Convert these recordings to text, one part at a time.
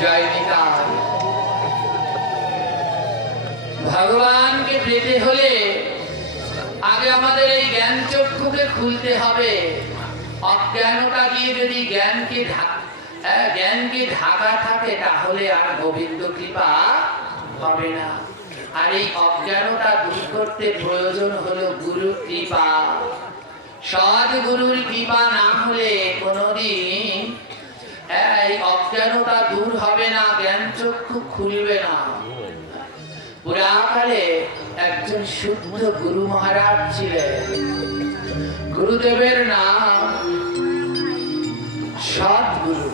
জয় নিতাই। ভগবানকে পেতে হলে আগে আমাদের এই জ্ঞান চক্ষুকে খুলতে হবে। অজ্ঞানতা দিয়ে যদি জ্ঞানকে ঢাকা থাকে তাহলে আর গোবিন্দ কৃপা হবে না। আর এই অজ্ঞানতা দূর করতে প্রয়োজন হলো গুরু কৃপা। সদ্গুরুর কৃপা না হলে কোনোদিন এই অজ্ঞানতা দূর হবে না, জ্ঞান চক্ষু খুলবে না। পুরাকালে একজন শুদ্ধ গুরু মহারাজ ছিলেন। গুরুদেবের নাম সদ্গুরু,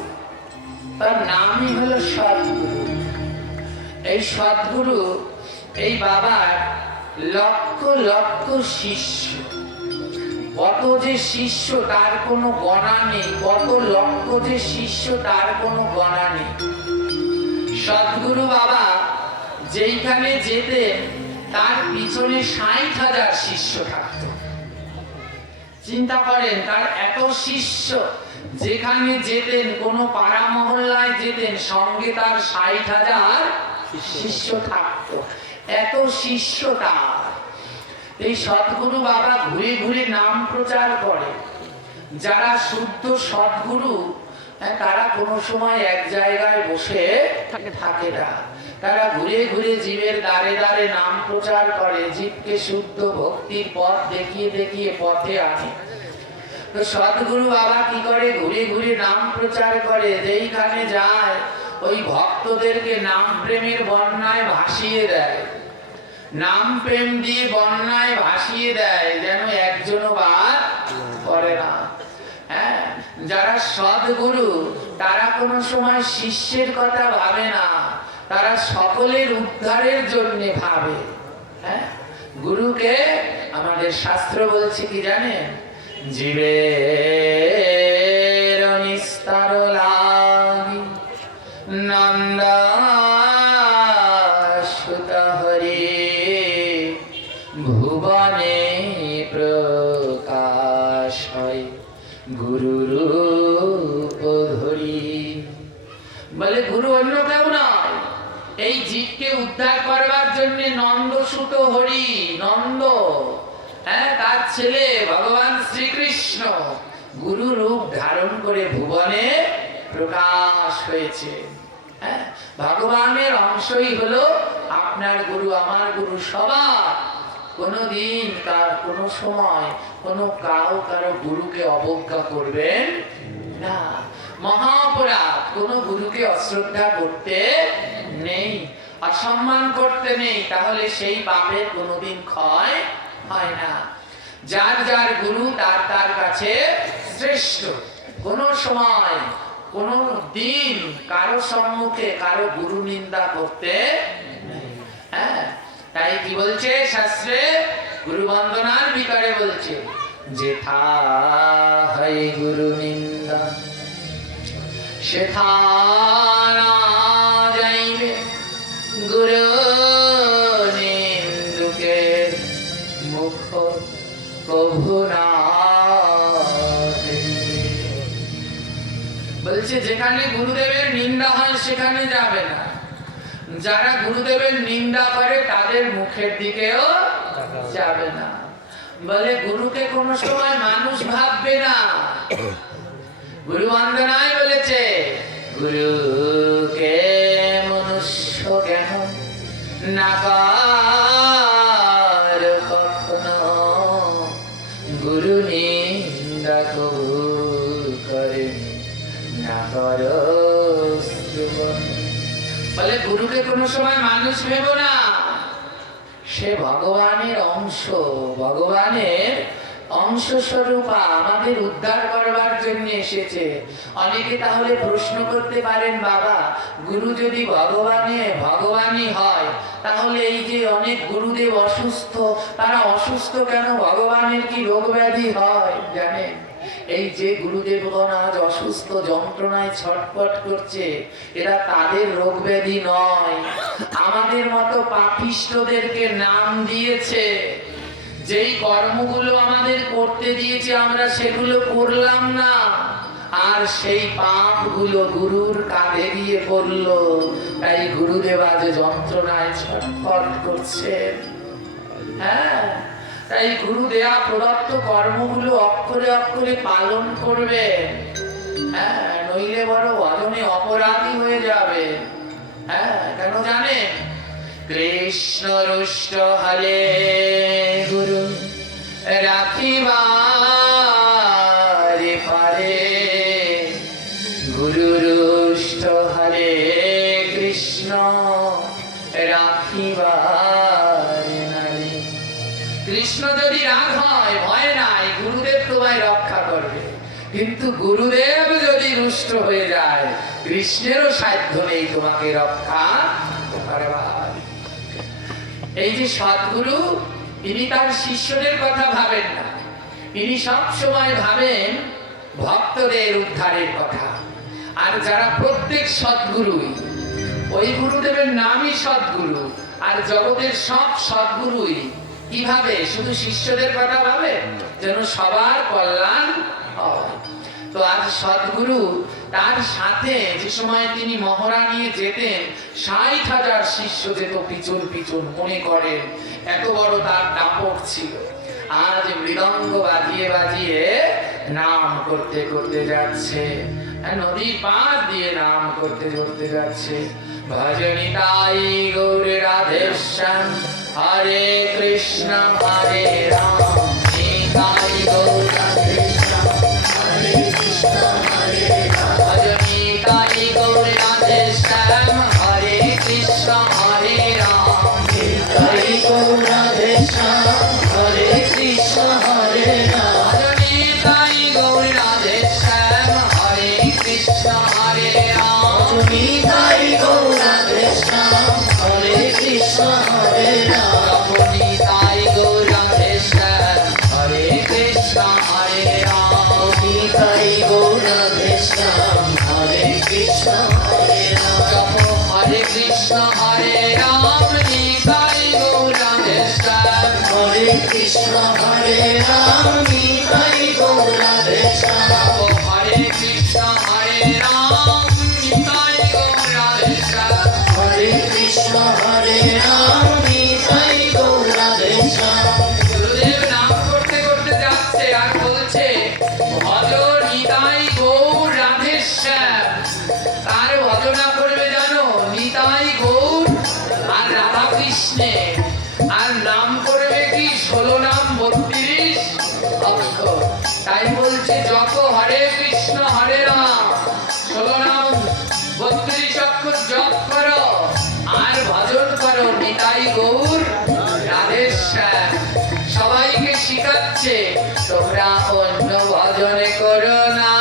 তার নামই হলো সদ্গুরু। এই সদ্গুরু, এই বাবার লক্ষ লক্ষ শিষ্য, কত যে শিষ্য তার কোনো গণা নেই, কত লক্ষ যে শিষ্য তার কোনো গণা নেই। সদ্গুরু বাবা যেইখানে যেতেন তার পিছনে 60,000 শিষ্য থাকত। চিন্তা করেন, তার এত শিষ্য, যেখানে যেতেন, কোন পাড়া মহল্লায় যেতেন, সঙ্গে তার 60,000 শিষ্য থাকত। এত শিষ্য তার। এই সদ্গুরু বাবা ঘুরে ঘুরে নাম প্রচার করে। যারা শুদ্ধ সদ্গুরু তারা কোনো সময় এক জায়গায় বসে থাকে না, তারা ঘুরে ঘুরে জীবের দ্বারে দ্বারে নাম প্রচার করে, জীবকে শুদ্ধ ভক্তির পথ দেখিয়ে দেখিয়ে পথে আনে। তো সদ্গুরু বাবা কি করে? ঘুরে ঘুরে নাম প্রচার করে। যেইখানে যায় ওই ভক্তদেরকে নাম প্রেমের বন্যায় ভাসিয়ে দেয়, নাম প্রেম দিয়ে বন্যায় ভাসিয়ে দেয়, যেন একজনও বাদ করে না। হ্যাঁ, যারা সদ্গুরু তারা কোনো সময় শিষ্যের কথা ভাবে না, তারা সকলের উদ্ধারের জন্য ভাবে। হ্যাঁ, গুরুকে আমাদের শাস্ত্র বলছে কি জানেন? জীবের নিস্তার লাগি নন্দা ভুবনে প্রকাশ হয় গুরু রূপ ধরি। বলে গুরু অন্য কেউ নয়, এই জীবকে উদ্ধার করবার জন্য নন্দ সুত হরি, নন্দ, হ্যাঁ, তার ছেলে ভগবান শ্রীকৃষ্ণ গুরু রূপ ধারণ করে ভুবনে প্রকাশ হয়েছে। হ্যাঁ, ভগবানের অংশই হলো আপনার গুরু, আমার গুরু, সবার। কোনদিন তার কোনো সময় কোনো কারো গুরুকে অবজ্ঞা করবেন না। মহাপরাধ, কোনো গুরুকে অশ্রদ্ধা করতে নেই, অসম্মান করতে নেই, তাহলে সেই পাপের কোনোদিন ক্ষয় হয় না। যার যার গুরু তার তার কাছে শ্রেষ্ঠ। কোনো সময় কোনো দিন কারো সম্মুখে কারো গুরু নিন্দা করতে নেই। হ্যাঁ, তাই কি বলছে শাস্ত্রে? গুরু বন্দনার ভিতরে বলছে, যেথা হয় গুরু নিন্দা সেথা না যাইবে, গুরু নিন্দুকের মুখ কভু না দেখবে। বলছে যেখানে গুরুদেবের নিন্দা হয় সেখানে যাবে না। যারা গুরুদেবের নিন্দা করে তাদের মুখের দিকেও যাবে না। বলে গুরুকে কোনো সময় মানুষ ভাববে না। গুরু বন্দনায় বলেছে, গুরুকে মনুষ্য জ্ঞান না কর কখনো, গুরু নিন্দা করে না কর। বলে গুরুকে কোনো সময় মানুষ ভেবো না, সে ভগবানের অংশ, ভগবানের অংশ স্বরূপা, আমাদের উদ্ধার করবার জন্য এসেছে। অনেকে তাহলে প্রশ্ন করতে পারেন, বাবা গুরু যদি ভগবানই হয়, তাহলে এই যে অনেক গুরুদেব অসুস্থ, তারা অসুস্থ কেন? ভগবানের কি রোগ ব্যাধি হয় জানেন? এই যে গুরুদেবগণ আজ অসুস্থ, যন্ত্রণায় ছটফট করছে, এরা তাদের রোগ ব্যাধি নয়, আমাদের মতো পাপিষ্ঠদেরকে নাম দিয়েছে। যেই কর্মগুলো আমাদের করতে দিয়েছে আমরা সেগুলো করলাম না, আর সেই পাপগুলো গুরুর কাঁধে গিয়ে পড়ল। তাই গুরুদেব আজ যন্ত্রণায় ছটফট করছেন। হ্যাঁ, তাই গুরু দেয়া প্রদত্ত কর্মগুলো অক্ষরে অক্ষরে পালন করবে। হ্যাঁ, নইলে বড় ভজনে অপরাধী হয়ে যাবে। হ্যাঁ, কেন জানেন? কৃষ্ণ রুষ্ট হলে গুরু রাখিবারে পারে, গুরু রুষ্ট হলে কৃষ্ণ রাখিবারে নারে। কৃষ্ণ যদি রাগ হয়, ভয় নাই, গুরুদেব তোমায় রক্ষা করবে। কিন্তু গুরুদেব যদি রুষ্ট হয়ে যায়, কৃষ্ণেরও সাধ্য নেই তোমাকে রক্ষা করবার। এই যে সদ্গুরু, তিনি তার শিষ্যদের কথা ভাবেন না, তিনি সব সময় ভাবেন ভক্তদের উদ্ধারের কথা। আর যারা প্রত্যেক সদ্গুরুই, ওই গুরুদেবের নামই সদ্গুরু। আর জগতের সব সদ্গুরুই কিভাবে শুধু শিষ্যদের কথা ভাবে, যেন সবার কল্যাণ হয়। তো আজ সদ্গুরু তার সাথে যে সময় তিনি মহড়া নিয়ে যেতেন, ৬০,০০০ শিষ্য যেত পিছন পিছন, মনে করেন এত বড় তার দাপট ছিল। আজ মৃদঙ্গ বাজিয়ে বাজিয়ে নাম করতে করতে যাচ্ছে, নদীর পাড় দিয়ে নাম করতে করতে যাচ্ছে। ভজনি তাই গৌর রাধেশ্যাম, হরে কৃষ্ণ হরে রাম, নিতাই গৌর রাধেশ্যাম, হরে কৃষ্ণ হরে রাম। ভজনি তাই গৌর রাধেশ্যাম, হরে কৃষ্ণ হরে রাম, নিতাই গৌর রাধেশ্যাম, হরে কৃষ্ণ হরে রাম। ভজনি তাই গৌর রাধেশ্যাম, হরে কৃষ্ণ হরে রাম, ভজনি তাই গৌর রাধেশ্যাম, হরে কৃষ্ণ হরে রাম। ভজনি তাই গৌর রাধেশ্যাম, হরে কৃষ্ণ হরে রাম, ভজনি তাই গৌর রাধেশ্যাম, হরে কৃষ্ণ হরে রাম। জপ হরে কৃষ্ণ হরে রাম, নিতাই গৌর রাধেশ্যাম, হরে কৃষ্ণ হরে রাম, নিতাই গৌর রাধেশ্যাম। জপ হরে কৃষ্ণ হরে রাম, নিতাই গৌর রাধেশ্যাম, হরে কৃষ্ণ হরে রাম, নিতাই গৌর রাধেশ্যাম। গুরুদেব নাম করতে করতে যাচ্ছে আর বলছে, ভজ নিতাই গৌর রাধেশ্যাম। কার ভজনা করবে জানো? নিতাই গৌর আর রাধা কৃষ্ণের। আর নাম করবে কি? 16 নাম 32 অক্ষর। তাই বলছে যত হরে কৃষ্ণ হরে রাম, 16 নাম 32 অক্ষর জপ করো আর ভজন করো নিতাই গৌর রাধেশ্যাম। সবাইকে শিখাচ্ছে, তোমরা অন্য ভজন করো না,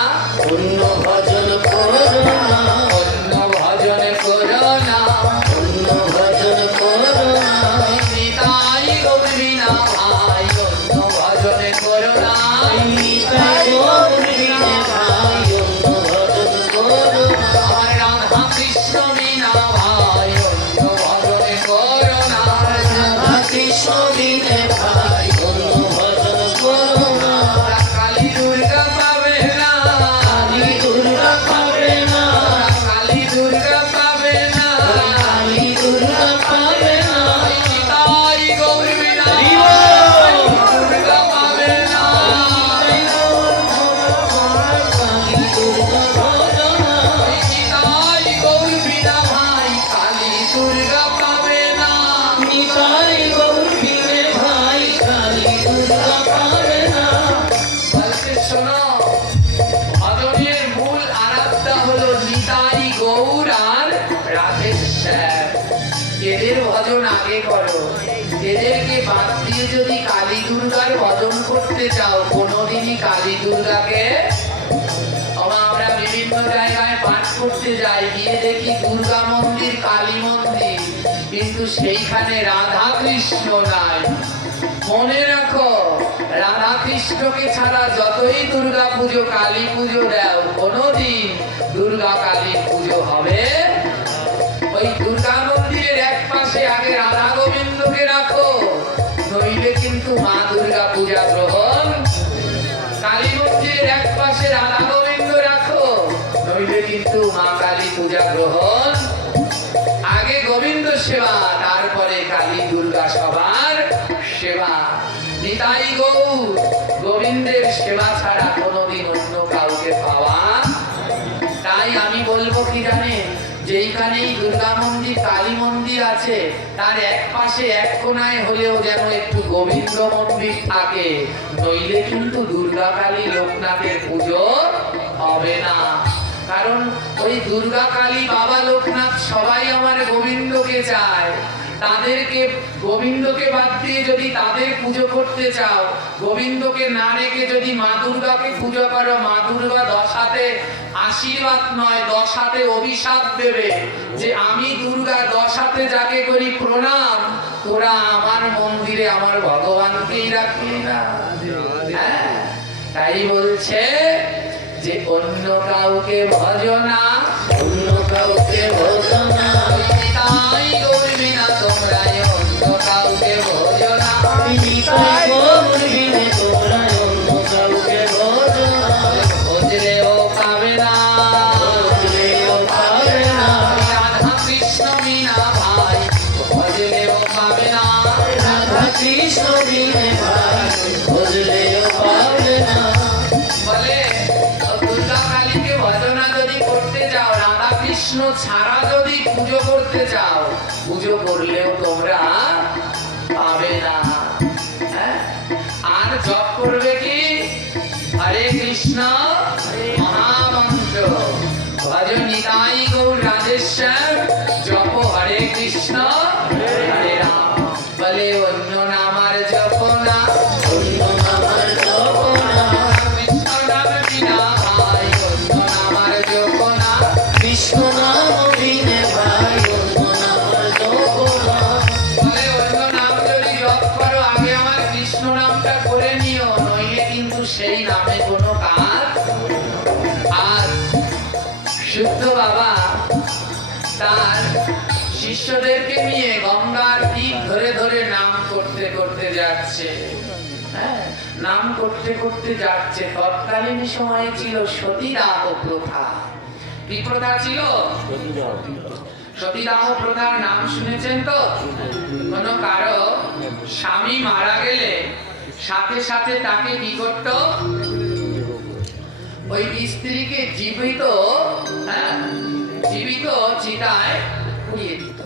অন্য ভজন করো না, অন্য ভজন করো না, অন্য ভজন করো না। নিতাই গৌর বিনা ভাই অন্য ভজন করো না, নিতাই গৌর বিনা ভাই অন্য ভজন করো না। আমার রাধা কৃষ্ণ বিনা ভাই অন্য ভজন করো না, রাধা কৃষ্ণ বিনা ভাই অন্য ভজন করো না। কালী দুর্গা পাবে না, কালী দুর্গা পাবে না, কালী দুর্গা পাবে না, কালী দুর্গা পাবে না। নিতাই গৌর বিনা ভাই দুর্গা পাবে না, কালী দুর্গা পাবে না। নিতাই গৌর বিনা ভাই কালী দুর্গা পাবে না, নিতাই গৌর বিনে ভাই কালী দুর্গা পাবে না। বলছে শোনো, ভজনের মূল আরাধনা হলো নিতাই গৌর আর রাধেশ্যাম। এদের ভজন আগে করো। এদেরকে বাদ দিয়ে যদি কালী দুর্গার ভজন করতে চাও, কোনোদিনই কালী দুর্গাকে, আমরা বিভিন্ন জায়গায় পাঠ করতে যাই, গিয়ে দেখি দুর্গা মন্দির, কালী মন্দির, কিন্তু সেইখানে রাধা কৃষ্ণ নাই। মনে রাখো, রাধা কৃষ্ণকে ছাড়া যতই দুর্গা পুজো কালী পুজো দাও, কোনোদিন দুর্গা কালী পুজো হবে। ওই দুর্গা মন্দিরের এক পাশে আগে রাধা গোবিন্দকে রাখো, নইলে কিন্তু মা দুর্গা পূজা গ্রহণ। কালী মন্দিরের এক পাশে রাধা গোবিন্দ রাখো, পূজা গ্রহণ, আগে গোবিন্দ সেবা, তারপরে কালী দুর্গা সবার সেবা। নিতাই গৌর, গোবিন্দের সেবা ছাড়া কোনোদিন অন্য কাউকে পাওয়া। তাই আমি বলবো কি জানেন, যেইখানেই দুর্গা মন্দির কালী মন্দির আছে তার এক পাশে এক কোনায় হলেও যেন একটু গোবিন্দ মন্দির থাকে, নইলে কিন্তু দুর্গা কালী লোকনাথের পুজো হবে না। কারণ ওই দুর্গা কালী বাবা লোকনাথ সবাই আমার গোবিন্দকে চায়। তাদেরকে গোবিন্দকে বাদ দিয়ে যদি তাদের পুজো করতে চাও, গোবিন্দকে না রেখে যদি মা দুর্গাকে পুজো করো, মা দুর্গা 10 হাতে আশীর্বাদ নয় 10 হাতে অভিশাপ দেবে যে আমি দুর্গা 10 হাতে যাকে করি প্রণাম, তোরা আমার মন্দিরে আমার ভগবানকেই রাখলি না। হ্যাঁ, তাই বলছে যে অন্য কাউকে ভজনা, অন্য কাউকে ভজনা, তাই করবি না তোমরা অন্য কাউকে ভজনা, তাই করবি না তোমরা অন্য কাউকে ভজনা, ভজলেও পাবে না, ভজলেও পাবে না, রাধা কৃষ্ণ বিনা ভাই ভজলেও পাবে না, রাধা কৃষ্ণ বিনা ভাই ভজলেও পাবে না। বলে দুর্গা কালীকে ভজনা যদি করতে যাও, রাধা কৃষ্ণ ছাড়া যদি পুজো করতে চাও, পুজো করলেও তোমরা পাবে না। হ্যাঁ? আর জপ করবে কি হরে কৃষ্ণ মহামন্ত্র, ভজ নিতাই গৌর রাধেশ্যাম, জপ হরে কৃষ্ণ হরে রাম। বলে অন্য নামার জপ না, অন্য নামার জপ না, কৃষ্ণ নাম বিনা ভাই অন্য নামার জপ না, কৃষ্ণ নাম বিনে ভাই অন্য নামার জপ না। বলে অন্য নাম যদি জপ করো আগে আমার কৃষ্ণ নামটা করে নিও, নইলে কিন্তু সেই নামে কোনো কাজ। আর শুদ্ধ বাবা তার শিষ্যদেরকে নিয়ে গঙ্গার তীর ধরে ধরে নাম করতে করতে যাচ্ছে। হ্যাঁ, নাম করতে করতে যাচ্ছে। তৎকালীন সময়ে ছিল সতীদাহ প্রথা। কি প্রথা ছিল? সতীদাহ প্রথার নাম শুনেছেন তো? কোন কারো স্বামী মারা গেলে সাথে সাথে তাকে কি করত? ওই স্ত্রীকে জীবিত জীবিত চিতায় পুড়িয়ে দিত।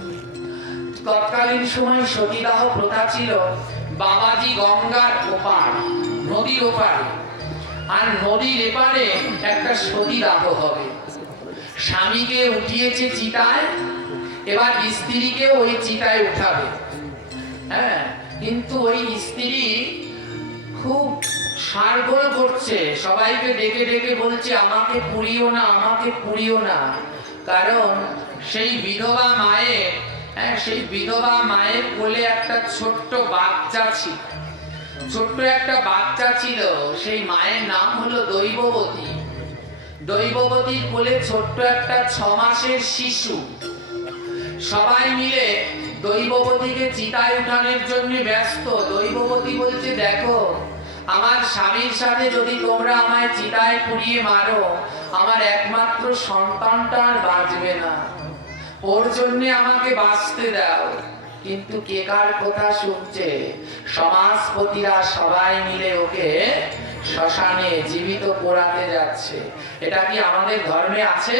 তৎকালীন সময় সতীদাহ প্রথা ছিল। বাবাজি গঙ্গার ওপার, নদীর ওপারে, আর নদীর এপারে একটা সতীদাহ হবে। স্বামীকে উঠিয়েছে চিতায়, এবার স্ত্রীকে ওই চিতায় উঠাবে। হ্যাঁ, কিন্তু ওই স্ত্রী খুব সারগোল করছে, সবাইকে ডেকে ডেকে বলছে আমাকে পুড়িও না, আমাকে পুড়িও না। কারণ সেই বিধবা মায়ের, সেই বিধবা মায়ের কোলে একটা ছোট্ট বাচ্চা ছিল, ছোট্ট একটা বাচ্চা ছিল। সেই মায়ের নাম হলো দৈববতী। দৈববতীর কোলে ছোট্ট একটা 6 মাসের শিশু। সবাই মিলে দৈববতীকে চিতায় উঠানোর জন্য ব্যস্ত। দৈববতী বলছে দেখো, আমার স্বামীর সাথে যদি তোমরা আমায় চিতায় পুড়িয়ে মারো, আমার একমাত্র সন্তানটা আর বাঁচবে না, ওর জন্য আমাকে বাঁচতে দাও। কিন্তু কে কার কথা শুনছে? সমাজপতিরা সবাই মিলে ওকে শ্মশানে জীবিত পোড়াতে যাচ্ছে। এটা কি আমাদের ধর্মে আছে?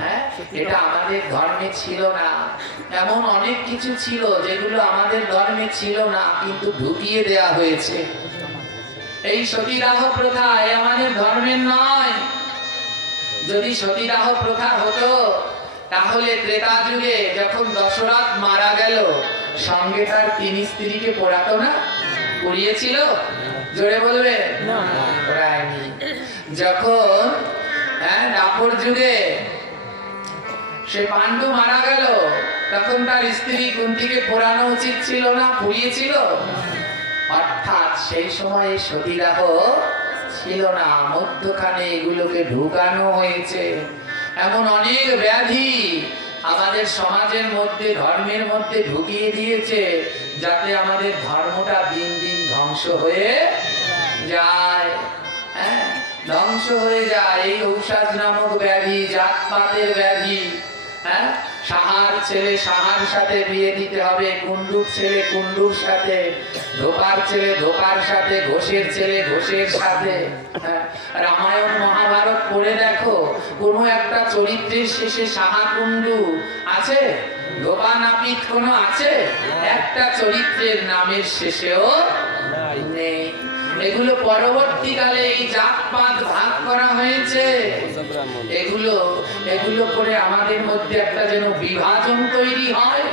হ্যাঁ, এটা আমাদের ধর্মে ছিল না। এমন অনেক কিছু ছিল যেগুলো আমাদের ধর্মে ছিল না, কিন্তু ঢুকিয়ে দেয়া হয়েছে। এই সতীদাহ প্রথা আমাদের ধর্মের নয়। যদি সতীদাহ প্রথা হতো তাহলে ত্রেতা যুগে যখন দশরথ মারা গেল, সঙ্গে তার 3 স্ত্রীকে পোড়াতো না? পুড়িয়েছিল? জোরে বলবে না। যখন দাপর যুগে সে পাণ্ডু মারা গেল, তখন তার স্ত্রী কুন্তিকে পোড়ানো উচিত ছিল না? পুড়িয়েছিল। অর্থাৎ সেই সময় সতীদাহ ছিল না, মধ্যখানে এগুলোকে ঢুকানো হয়েছে। এমন অনেক ব্যাধি আমাদের সমাজের মধ্যে, ধর্মের মধ্যে ঢুকিয়ে দিয়েছে, যাতে আমাদের ধর্মটা দিন দিন ধ্বংস হয়ে যায়। ধ্বংস হয়ে যায় এই ঔষধ নামক ব্যাধি, জাতপাতের ব্যাধি। হ্যাঁ, সাহার ছেলে সাহার সাথে বিয়ে দিতে হবে, কুণ্ডুর ছেলে কুণ্ডুর সাথে, ধোপার ছেলে ধোপার সাথে, ঘোষের ছেলে ঘোষের সাথে। হ্যাঁ, রামায়ণ মহাভারত পড়ে দেখো, কোনো একটা চরিত্রের শেষে সাহা কুণ্ডু আছে? ধোপা নাপিত কোনো আছে? একটা চরিত্রের নামের শেষেও নেই। এগুলো পরবর্তীকালে এই জাতপাত ভাগ করা হয়েছে, এগুলো করে আমাদের মধ্যে একটা যেন বিভাজন তৈরি হয়।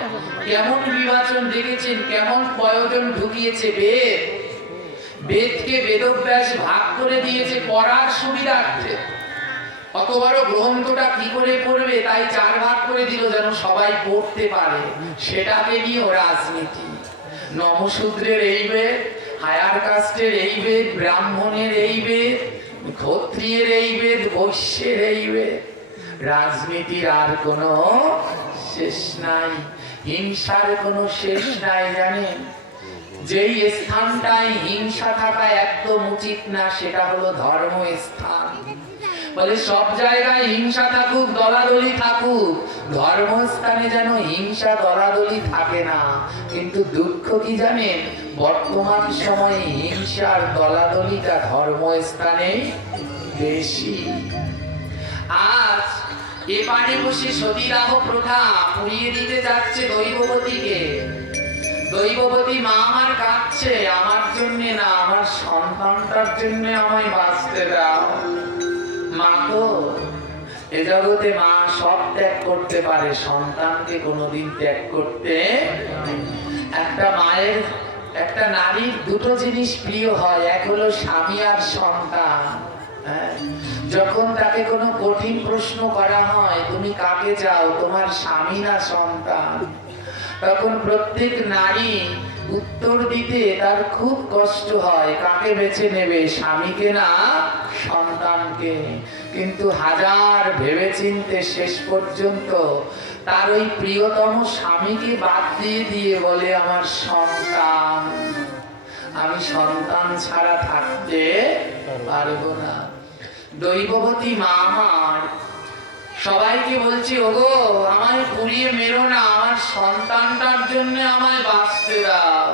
কেমন বিভাজন দেখেছেন, কেমন প্রয়োজন ঢুকিয়েছে বেদ। বেদকে বেদব্যাস ভাগ করে দিয়েছে পড়ার সুবিধার্থে। অত বড় গ্রন্থটা কি করে পড়বে, তাই 4 ভাগ করে দিল যেন সবাই পড়তে পারে। সেটাকে নিয়েও রাজনীতি। নমশূদ্রের এই বেদ, হায়ার কাস্টের এই বেদ, ব্রাহ্মণের এই বেদ, ক্ষত্রিয়ের এই বেদ, বৈশ্যের এই বেদ। রাজনীতির আর কোনো শেষ নাই, হিংসার কোনো শেষ নাই। জানেন, যেই স্থানটায় হিংসা থাকা একদম উচিত না, সেটা হলো ধর্মস্থান। বলে সব জায়গায় হিংসা থাকুক, দলাদলি থাকুক, ধর্মস্থানে যেন হিংসা দলাদলি থাকে না। কিন্তু দুঃখ কি জানেন, বর্তমান সময়ে হিংসার দলাদলিটা ধর্মস্থানেই বেশি। আজ এপারে বসে সতীদাহ প্রথা পুড়িয়ে দিতে যাচ্ছে দৈববতীকে। দৈববতী মা আমার কাঁদছে, আমার জন্য না, আমার সন্তানটার জন্য আমায় বাঁচতে দাও। মা তো এ জগতে মা সব ত্যাগ করতে পারে, সন্তানকে কোনোদিন ত্যাগ করতে। একটা মায়ের, একটা নারীর দুটো জিনিস প্রিয় হয়, এক হলো স্বামী আর সন্তান। যখন তাকে কোনো কঠিন প্রশ্ন করা হয়, তুমি কাকে চাও, তোমার স্বামী না সন্তান, তখন প্রত্যেক নারী উত্তর দিতে তার খুব কষ্ট হয়, কাকে বেছে নেবে, স্বামীকে না সন্তানকে। কিন্তু হাজার ভেবেচিন্তে শেষ পর্যন্ত তার ওই প্রিয়তম স্বামীকে বাদ দিয়ে দিয়ে বলে, আমার সন্তান, আমি সন্তান ছাড়া থাকতে পারবো না। দৈববতী মা আমার সবাইকে বলছে, ওগো আমায় পুড়িয়ে মেরো না, আমার সন্তানটার জন্য আমায় বাঁচতে দাও।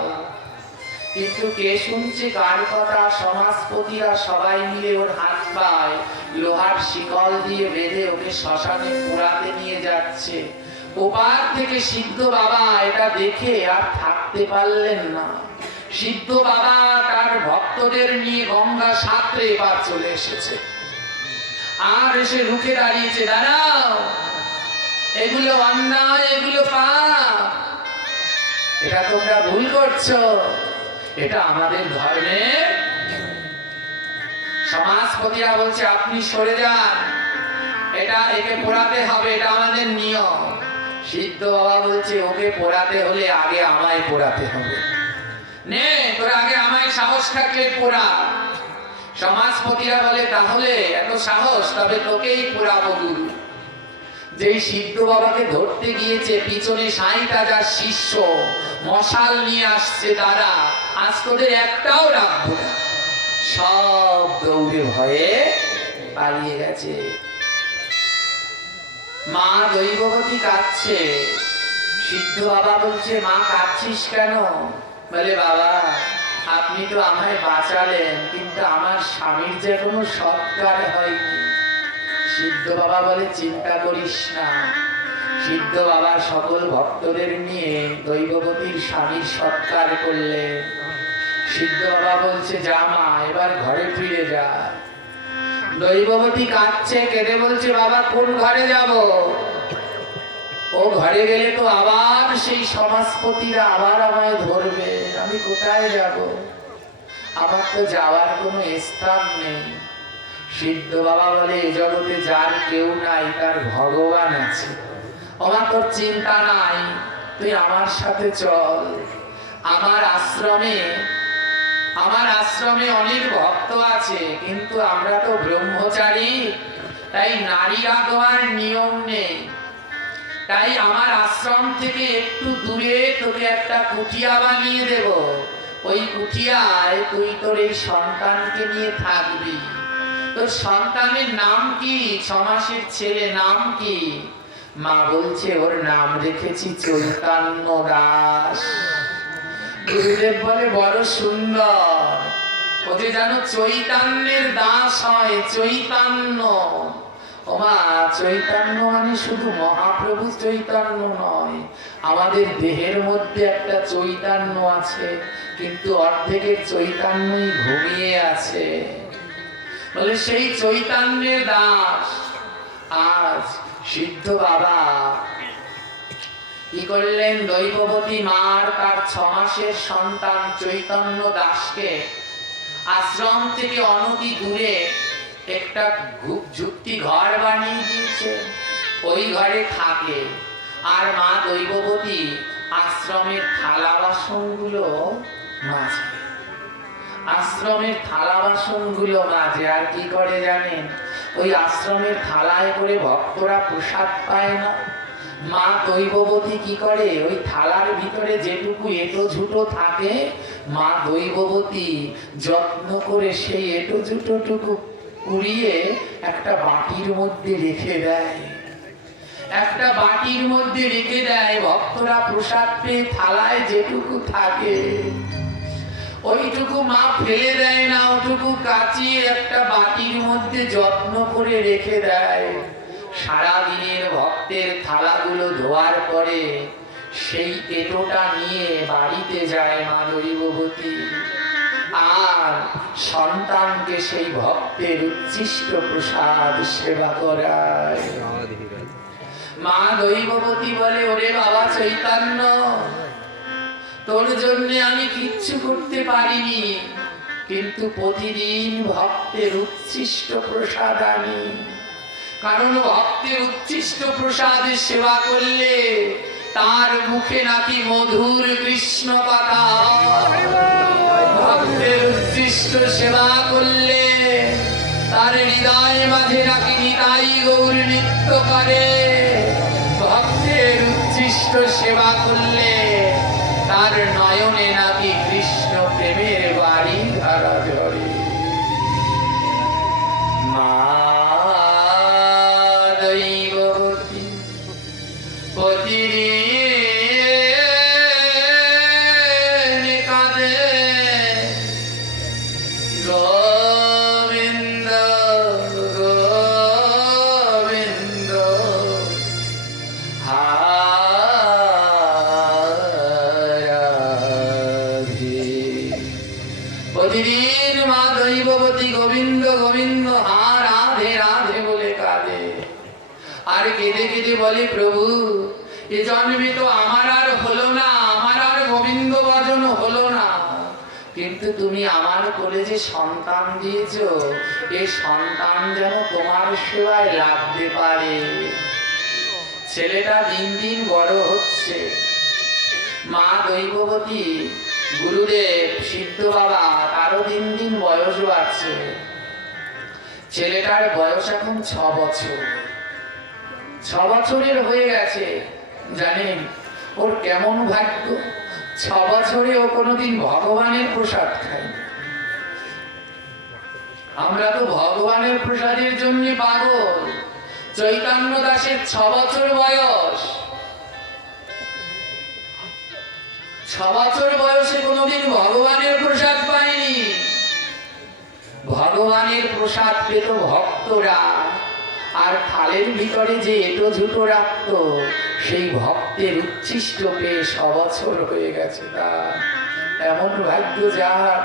কিন্তু কে শুনছে কার কথা? সমাজপতিরা সবাই মিলে ওর হাত পায় লোহার শিকল দিয়ে বেঁধে ওকে শ্মশানে পোড়াতে নিয়ে যাচ্ছে। ওপার থেকে সিদ্ধ বাবা এটা দেখে আর থাকতে পারলেন না। সিদ্ধ বাবা তার ভক্তদের নিয়ে গঙ্গা সাঁতরে এবার চলে এসেছে, আর এসে রুখে দাঁড়িয়েছে, দাঁড়াও, এগুলো অন্যায়, এগুলো পাপ, এটা তোমরা ভুল করছো, এটা আমাদের ধর্মের। সমাজপতিরা বলছে, আপনি সরে যান, এটা একে পোড়াতে হবে, এটা আমাদের নিয়ম। সিদ্ধ বাবা বলছে, ওকে পোড়াতে হলে আগে আমায় পোড়াতে হবে, নে তোরা আগে আমায় সাহস থাকলে পোড়া। সমাজপতিরা বলে, তাহলে এত সাহস, তবে তোকেই পোড়াবো গুরু। যেই সিদ্ধ বাবাকে ধরতে গিয়েছে, পিছনে 60,000 শিষ্য মশাল নিয়ে আসছে, তারা আজ তোদের একটাও রাখবো না, সব দৌড়ে ভয়ে পালিয়ে গেছে। মা দৈববতী কাঁদছে। সিদ্ধ বাবা বলছে, মা কাঁদছিস কেন? বলে, বাবা আপনি তো আমায় বাঁচালেন, কিন্তু আমার স্বামীর যে কোনো সৎকার হয়নি। সিদ্ধ বাবা বলে, চিন্তা করিস না। সিদ্ধ বাবা সকল ভক্তদের নিয়ে দৈববতীর স্বামীর সৎকার করলেন। সিদ্ধ বাবা বলছে, যা মা, এবার ঘরে ফিরে যা। দৈববতী কাঁদছে, কেঁদে বলছে, বাবা কোন ঘরে যাব? ও ঘরে গেলে তো আবার সেই সমাজপতিরা আবার আমায় ধরবে, আমি কোথায় যাব? আমার তো যাওয়ার কোনো স্থান নেই। সিদ্ধ বাবা বলে, এ জগতে যার কেউ নাই, তার ভগবান আছে। আমার তোর চিন্তা নাই, তুই আমার সাথে চল। আমার আশ্রমে অনেক ভক্ত আছে, কিন্তু আমরা তো ব্রহ্মচারী, তাই নারীরা দেওয়ার নিয়ম নেই। তাই আমার আশ্রম থেকে একটু দূরে তোকে একটা কুটিয়া বানিয়ে দেব। ওই কুটিয়ায় তুই তোর এই সন্তানকে নিয়ে থাকবি। তোর সন্তানের নাম কি? 6 মাসের ছেলে নাম কি? মা বলছে ওর নাম রেখেছি চৈতন্য দাস। গুরুদেব বলে বড় সুন্দর, ও যে যেন চৈতন্যের দাস হয়। চৈতন্য, ওমা চৈতন্য মানে শুধু মহাপ্রভু চৈতন্য নয়, আমাদের দেহের মধ্যে একটা চৈতন্য আছে, কিন্তু অর্ধেকের চৈতন্যই ঘুমিয়ে আছে। বলে সেই চৈতন্যের দাস। আজ সিদ্ধ বাবা কি করলেন? দৈববতী মার তার 6 মাসের সন্তান চৈতন্য দাসকে আশ্রম থেকে অনতি দূরে একটা যুক্তি ঘর বানিয়ে দিয়েছে, ওই ঘরে থাকে। আর মা দৈববতী আশ্রমের থালা বাসন গুলো মাজে, আশ্রমের থালা বাসন গুলো মাজে। আর কি করে জানেন? ওই আশ্রমের থালায় করে ভক্তরা প্রসাদ পায় না, মা দৈববতী কি করে? ওই থালার ভিতরে যেটুকু এঁটো ঝুটো থাকে, মা দৈববতী যত্ন করে সেই এঁটো ঝুটোটুকু কুড়িয়ে একটা বাটির মধ্যে রেখে দেয়, একটা বাটির মধ্যে রেখে দেয়। ভক্তরা প্রসাদ পেয়ে থালায় যেটুকু থাকে ওইটুকু মা ফেলে দেয় না, ওটুকু কাচিয়ে একটা বাটির মধ্যে যত্ন করে রেখে দেয়। সারাদিনের ভক্তের থালাগুলো ধোয়ার পরে সেই এঁটোটা নিয়ে বাড়িতে যায় মা দৈববতী, আর সন্তানকে সেই ভক্তের উচ্ছিষ্ট প্রসাদ সেবা করায়। মা দৈববতী বলে ওরে বাবা চৈতন্য, তোর জন্য আমি কিচ্ছু করতে পারিনি, কিন্তু প্রতিদিন ভক্তের উচ্ছিষ্ট প্রসাদ আনি। কারণ ভক্তের উচ্ছিষ্ট প্রসাদের সেবা করলে তার মুখে নাকি মধুর কৃষ্ণ কথা। ভক্তের উচ্ছিষ্ট সেবা করলে তার হৃদয় মাঝে নাকি নিতাই গৌর নৃত্য করে। ভক্তের উচ্ছিষ্ট সেবা করলে তার নয়নে নাকি কৃষ্ণ প্রেমের বাড়ি ধারা ঝরে। মা দৈবতী প্রতিদিন কাঁদে, গোবিন্দ গোবিন্দ প্রতিদিন মা দৈবতী গোবিন্দ গোবিন্দ হা রাধে রাধে বলে কাঁদে। আর কেঁদে কেঁদে বলে প্রভু এ জন্মে তো আমার আর হলো না, আমার আর গোবিন্দ ভজন হলো না, কিন্তু তুমি আমার কোলে যে সন্তান দিয়েছ, এই সন্তান যেন তোমার সেবায় লাগতে পারে। ছেলেটা দিন দিন বড় হচ্ছে। মা দৈবতী গুরুদেব সিদ্ধ বাবা তারও দিন দিন বয়স বাড়ছে। ছেলেটার বয়স এখন 6 বছর, 6 বছরের হয়ে গেছে। জানেন ওর কেমন ভাগ্য? 6 বছরে ও কোনোদিন ভগবানের প্রসাদ খায়। আমরা তো ভগবানের প্রসাদের জন্য পাগল। চৈতন্য দাসের 6 বছর বয়স, 6 বছর বয়সে কোনোদিন ভগবানের প্রসাদ পায়নি। ভগবানের প্রসাদ পেত ভক্তরা, আর থালের ভিতরে যে এঁটো ঝুটো রাখত সেই ভক্তের উচ্ছিষ্ট পেয়ে 6 বছর হয়ে গেছে। তার এমন ভাগ্য যার,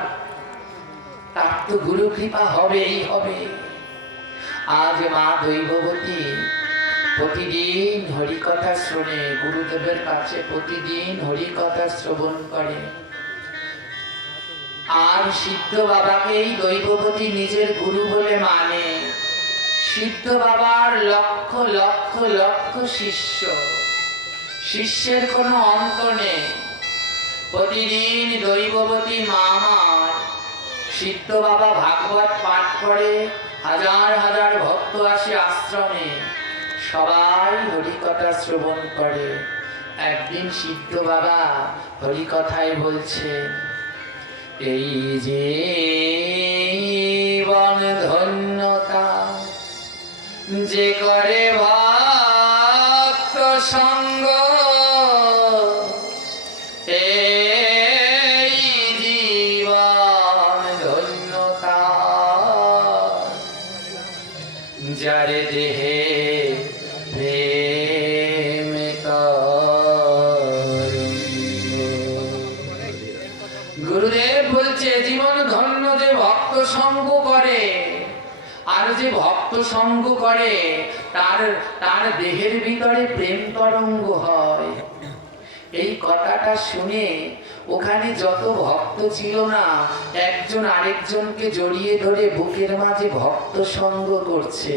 তার তো গুরু কৃপা হবেই হবে। আজ মা দৈবতী প্রতিদিন হরিকথা শুনে, গুরুদেবের কাছে প্রতিদিন হরিকথা শ্রবণ করে। আর সিদ্ধ বাবাকেই দৈবতী নিজের গুরু বলে মানে। সিদ্ধ বাবার লক্ষ লক্ষ লক্ষ শিষ্য, শিষ্যের কোনো অন্ত নেই। প্রতিদিন দৈবতী মা আমার সিদ্ধ বাবা ভাগবত পাঠ করে, হাজার হাজার ভক্ত আসে আশ্রমে, সবাই হরিকথা শ্রবণ করে। একদিন সিদ্ধ বাবা হরিকথায় বলছে, এই জীবন ধন্য যে করে ভক্ত সঙ্গ এই জীবন ধন্যতা, যারে দেহে প্রেম গুরুদেব বলছে জীবন ধন্য যে ভক্ত সঙ্গ করে, আর যে ভক্ত সঙ্গ করে তার তার দেহের ভিতরে প্রেম তরঙ্গ হয়। এই কথাটা শুনে ওখানে যত ভক্ত ছিল না, একজন আরেকজনকে জড়িয়ে ধরে বুকের মাঝে ভক্ত সঙ্গ করছে।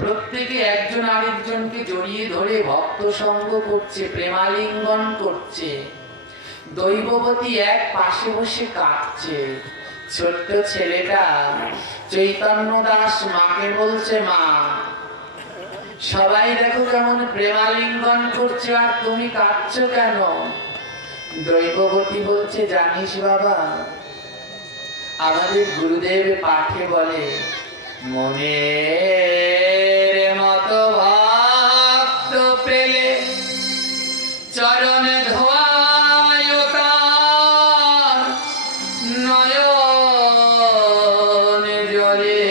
প্রত্যেকে একজন আরেকজনকে জড়িয়ে ধরে ভক্ত সঙ্গ করছে, প্রেমালিঙ্গন করছে। দৈববতী এক পাশে বসে কাঁদছে। ছোট্ট ছেলেটা চৈতন্য দাস মাকে বলছে, মা সবাই দেখো কেমন প্রেমালিঙ্গন করছে, আর তুমি কাঁদছো কেন? দৈববতী বলছে, জানিস বাবা, আমাদের গুরুদেব পাঠে বলে, মনের মতো ভক্ত পেলে চরণে ধোয়ায় তার নয়নে জলে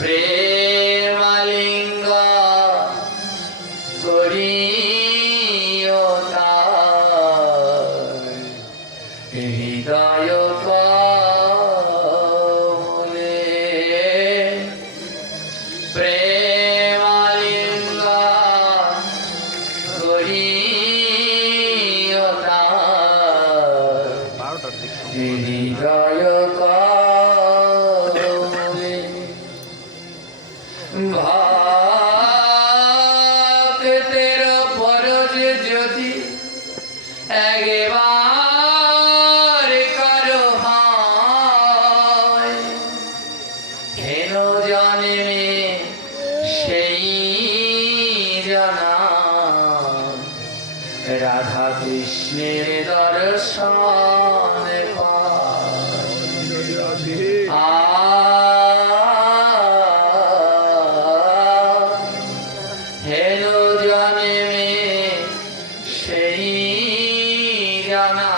প্রেমালিঙ্গন করিও তার হৃদয় কমলে প্রেমালিঙ্গন করিও তার হৃদয় কমলে। ভক্তের পরজ যদি একবার কারো হয়, হেন জন্মে সেই জানা রাধা কৃষ্ণের দর্শন হেন জন্মে সেই জানা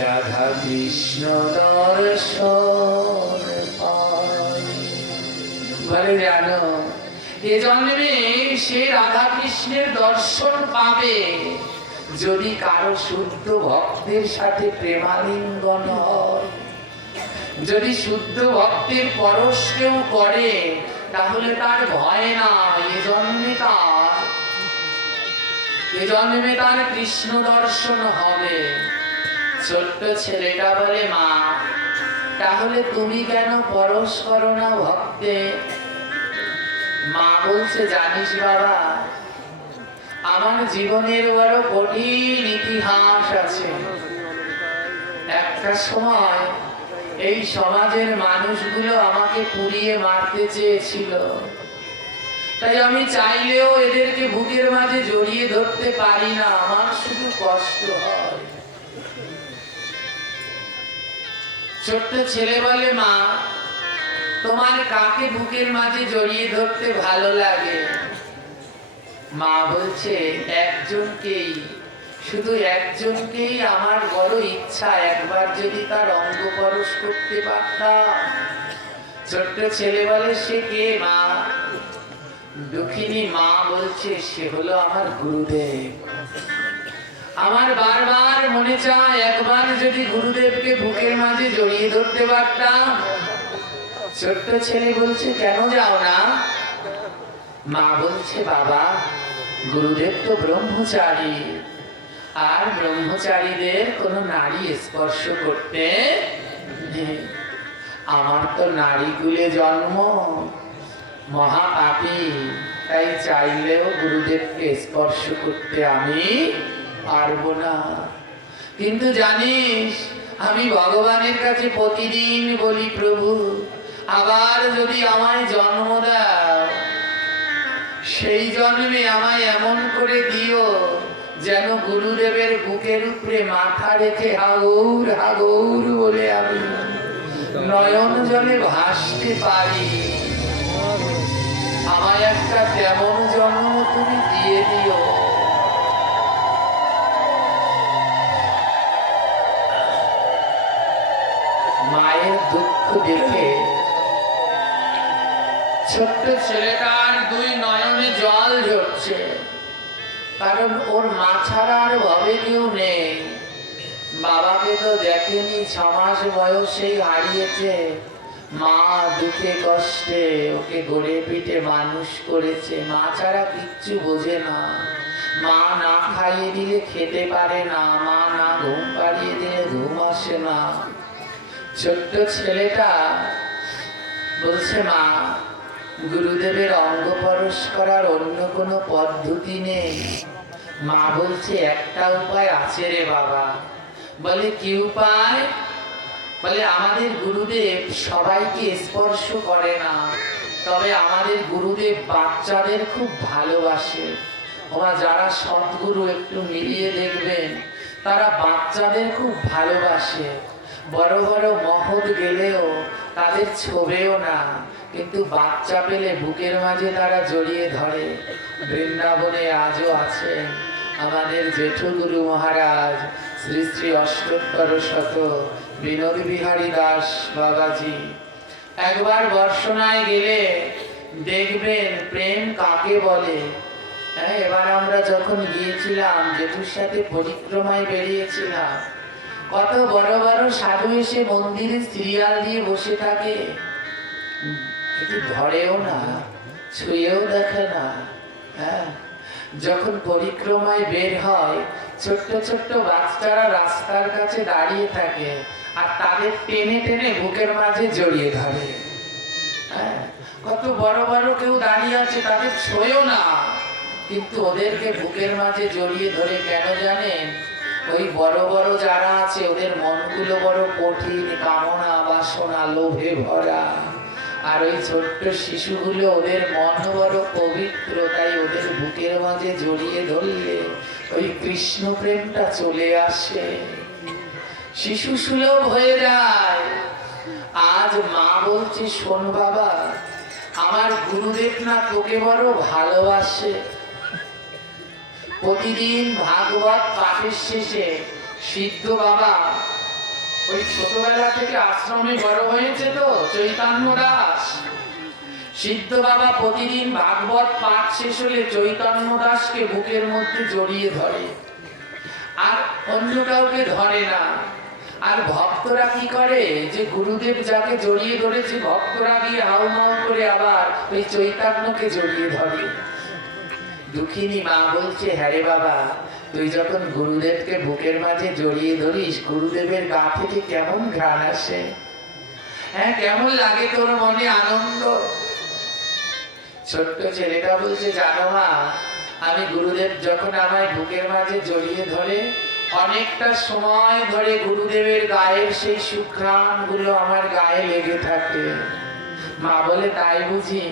রাধা কৃষ্ণ দর্শন পায়। বলে জানো, এ জন্মে সে রাধা কৃষ্ণের দর্শন পাবে যদি কারো শুদ্ধ ভক্তের সাথে প্রেমালিঙ্গন হয়। যদি শুদ্ধ ভক্তের পরশ কেউ করে তাহলে তার ভয় না, এ জন্মে তার কৃষ্ণ দর্শন হবে। ছোট্ট ছেলেটা বলে, মা তাহলে তুমি কেন পরশ করো না ভক্তে? মা বলছে, জানিস বাবা, আমার জীবনের বড় কঠিন ইতিহাস আছে। একটা সময় এই সমাজের মানুষগুলো আমাকে পুড়িয়ে মারতে চেয়েছিল, তাই আমি চাইলেও এদেরকে বুকের মাঝে জড়িয়ে ধরতে পারি না, আমার শুধু কষ্ট হয়। ছোট্ট ছেলে বলে, মা তোমার কাকে বুকের মাঝে জড়িয়ে ধরতে ভালো লাগে? মা বলছে, একজনকেই, শুধু একজনকেই আমার বড় ইচ্ছা, একবার যদি তার অঙ্গ পরশ করতে পারতাম। ছোট্ট ছেলে বলে, সে কে মা? দুঃখিনী মা বলছে, সে হলো আমার গুরুদেব। আমার বারবার মনে চায় একবার যদি গুরুদেবকে বুকের মাঝে জড়িয়ে ধরতে পারতাম। ছোট্ট ছেলে বলছে, কেন যাও না? মা বলছে, বাবা গুরুদেব তো ব্রহ্মচারী, আর ব্রহ্মচারীদের কোনো নারী স্পর্শ করতে নেই। আমার তো নারী কুলে জন্ম, মহাপাপী, তাই চাইলেও গুরুদেবকে স্পর্শ করতে আমি পারবো না। কিন্তু জানিস, আমি ভগবানের কাছে প্রতিদিন বলি, প্রভু আবার যদি আমায় জন্ম দাও, সেই জন্মে আমায় এমন করে দিও যেন গুরুদেবের বুকের উপরে মাথা রেখে হাগৌর হাগৌর বলে আমি নয়ন জলে ভাসতে পারি, আমায় একটা তেমন জন্ম তুমি দিয়ে দিও। মায়ের দুঃখ দেখে ছোট্ট ছেলেটার দুই নয়নে জল ঝরছে, কারণ ওর মা ছাড়া আর ভাবে কেউ নেই। বাবাকে তো দেখেনি, 6 মাস বয়সেই হারিয়েছে। মা দুঃখে কষ্টে ওকে গড়ে পিঠে মানুষ করেছে, মা ছাড়া কিচ্ছু বোঝে না। মা না খাইয়ে দিলে খেতে পারে না, মা না ঘুম পাড়িয়ে দিলে ঘুম আসে না। ছোট্ট ছেলেটা বলছে, মা গুরুদেবের অঙ্গ পরশ করার অন্য কোনো পদ্ধতি নেই? মা বলছে, একটা উপায় আছে রে বাবা। বলে, কি উপায়? বলে, আমাদের গুরুদেব সবাইকে স্পর্শ করে না, তবে আমাদের গুরুদেব বাচ্চাদের খুব ভালোবাসে। ওরা যারা সৎগুরু একটু মিলিয়ে দেখবেন, তারা বাচ্চাদের খুব ভালোবাসে। বড় বড় মহৎ গেলেও তাদের ছোবেও না, কিন্তু বাচ্চা পেলে বুকের মাঝে তারা জড়িয়ে ধরে। বৃন্দাবনে আজও আছেন আমাদের জেঠুগুরু মহারাজ শ্রী শ্রী অষ্টোত্তর শত বিনোদ বিহারী দাস বাবাজি। একবার বর্ষণায় গেলে দেখবেন প্রেম কাকে বলে। হ্যাঁ, এবার আমরা যখন গিয়েছিলাম জেঠুর সাথে পরিক্রমায় বেরিয়েছিলাম, কত বড় বড় সাধু এসে মন্দিরে সিরিয়াল দিয়ে বসে থাকে, একটু ধরেও না, ছুঁয়েও দেখে না। হ্যাঁ, যখন পরিক্রমায় বের হয়, ছোট্ট ছোট্ট বাচ্চারা রাস্তার কাছে দাঁড়িয়ে থাকে, আর তাদের টেনে টেনে বুকের মাঝে জড়িয়ে ধরে। হ্যাঁ, কত বড় বড় কেউ দাঁড়িয়ে আছে, তাদের ছোঁয়েও না, কিন্তু ওদেরকে বুকের মাঝে জড়িয়ে ধরে। কেন জানেন? ওই বড় বড় যারা আছে ওদের মনগুলো বড় কঠিন, কামনা বাসনা লোভে ভরা। আর ওই ছোট্ট শিশুগুলো, ওদের মন বড় পবিত্র, তাই ওদের বুকের মাঝে জড়িয়ে ধরলে ওই কৃষ্ণ প্রেমটা চলে আসে, শিশু সুলভ হয়ে যায়। আজ মা বলছে, শোন বাবা, আমার গুরুদেব না তোকে বড় ভালোবাসে। প্রতিদিন ভাগবত পাঠের শেষে সিদ্ধ বাবা, ওই ছোটবেলা থেকে আশ্রমে বড় হয়েছে তো চৈতন্য দাস, সিদ্ধ বাবা প্রতিদিন ভাগবত পাঠ শেষ হলে চৈতন্য দাসকে বুকের মধ্যে জড়িয়ে ধরে, আর অন্য কাউকে ধরে না। আর ভক্তরা কি করে, যে গুরুদেব যাকে জড়িয়ে ধরেছে, ভক্তরা গিয়ে হাউমাউ করে আবার ওই চৈতন্যকে জড়িয়ে ধরে। দুঃখিনী মা বলছে, হ্যাঁ রে বাবা, তুই যখন গুরুদেবকে বুকের মাঝে জড়িয়ে ধরিস, গুরুদেবের গা থেকে কেমন ঘ্রাণ আসে। হ্যাঁ, কেমন লাগে তোর মনে আনন্দ। ছোট্ট ছেলেটা বলছে, জানো মা, আমি গুরুদেব যখন আমায় বুকের মাঝে জড়িয়ে ধরে, অনেকটা সময় ধরে গুরুদেবের গায়ের সেই সুঘ্রাণ গুলো আমার গায়ে লেগে থাকে। মা বলে, তাই বুঝি?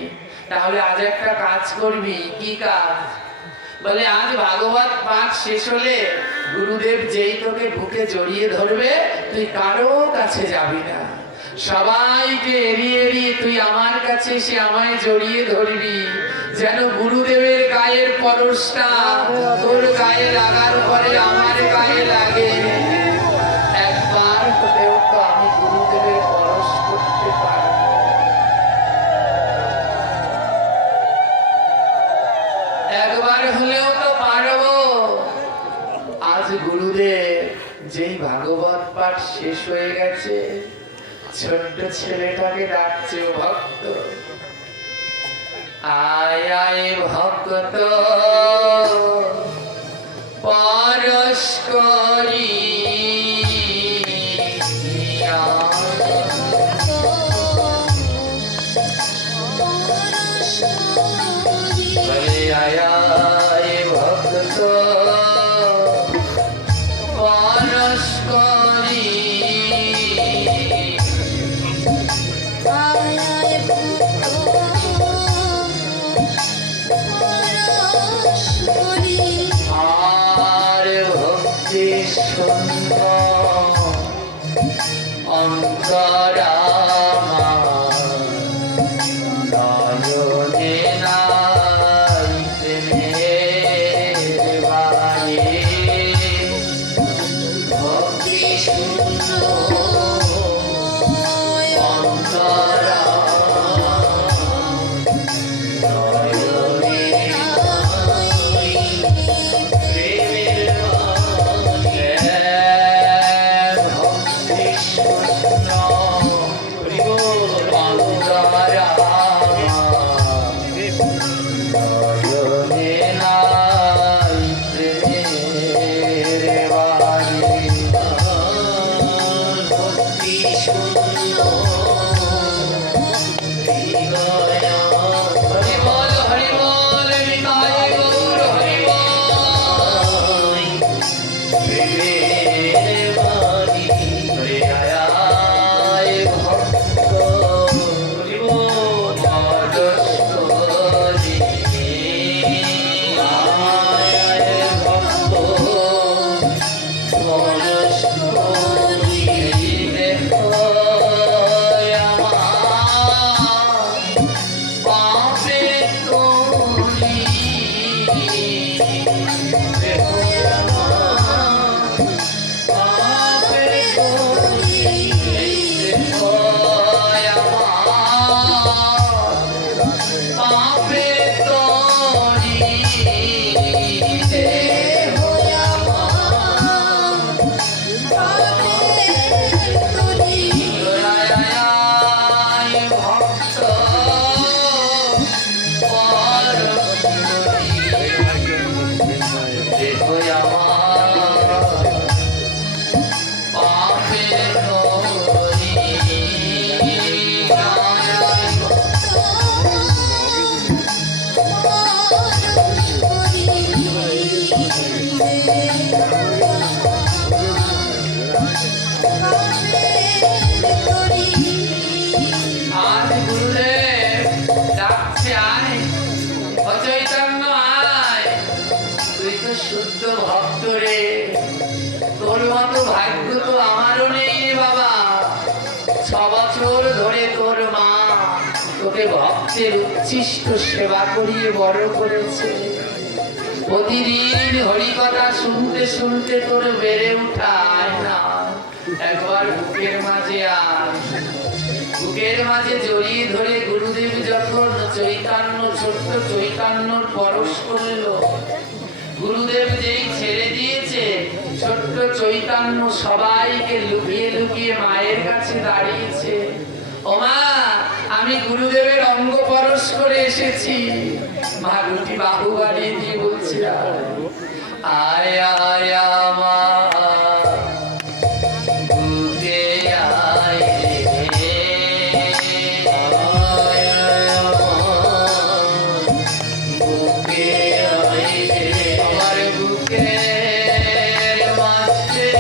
তাহলে আজ একটা কাজ করবি। কি কাজ? বলে, আজ ভাগবত পাঠ শেষ হলে গুরুদেব যেই তোকে বুকে জড়িয়ে ধরবে, তুই কারো কাছে যাবি না, সবাইকে এড়িয়ে এড়িয়ে তুই আমার কাছে এসে আমায় জড়িয়ে ধরবি, যেন গুরুদেবের গায়ের পরশটা তোর গায়ে লাগার পরে আমার গায়ে লাগে। একবার হলেও তো আমি গুরুদেবের পরশ করতে পারি। একবার হলেও তো পারবো। আজ গুরুদেব যেই ভাগবত পাঠ শেষ হয়ে গেছে, ছোট্ট ছেলেটাকে ডাকছে, ও ভক্ত, আয় আয় ভক্ত, পরশ করি আয় আয় ভক্ত, পরশ করি সুন্দর অন্তরা পাপের তরি দেহ আমার পাপের তরি দয়ায় ভক্ত শুদ্ধ ভক্ত রে, তোর মতো ভাগ্য তো আমারও নেই রে বাবা। 6 বছর ধরে তোর মা তোকে ভক্তের উচ্ছিষ্ট সেবা করিয়ে বড় করেছে। প্রতিদিন হরি কথা শুনতে শুনতে তোর বেড়ে উঠায় না। একবার বুকের মাঝে আয়, বুকের মাঝে জড়িয়ে ধরে গুরুদেব যখন চৈতন্য ছোট্ট চৈতন্যর পরশ করলো, গুরুদেব যেই ছেড়ে দিয়েছে, ছোট্ট চৈতন্য সবাইকে লুকিয়ে লুকিয়ে মায়ের কাছে দাঁড়িয়েছে। ও মা, আমি গুরুদেবের অঙ্গ পরশ করে এসেছি। মা দুটি বাহু বাড়িয়ে দিয়ে বলছি, আয় আয় মা বুকে আয় রে, বুকে আয় রে, আমার বুকের মাঝে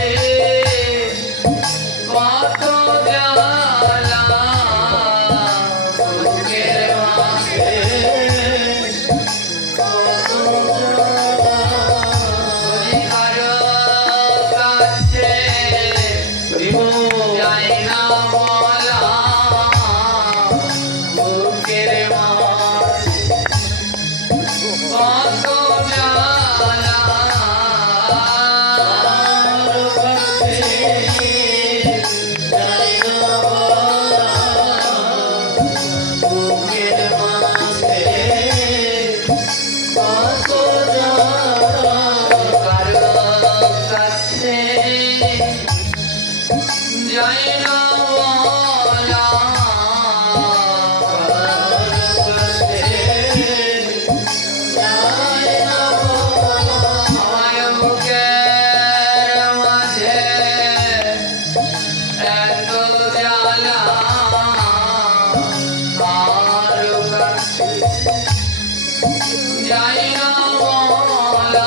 কত জ্বালা, বুকের মাঝে কত জ্বালা, হরিহর কাছে যাই না বলা, বুকের মাঝে কত জ্বালা, কাছে যাই না বলা, বুকের মাঝে কত জ্বালা, কারো কাছে যাই না বলা, কারো কাছে যাই না বলা, আমার বুকের মাঝে এত জ্বালা, কারো কাছে যাই না বলা,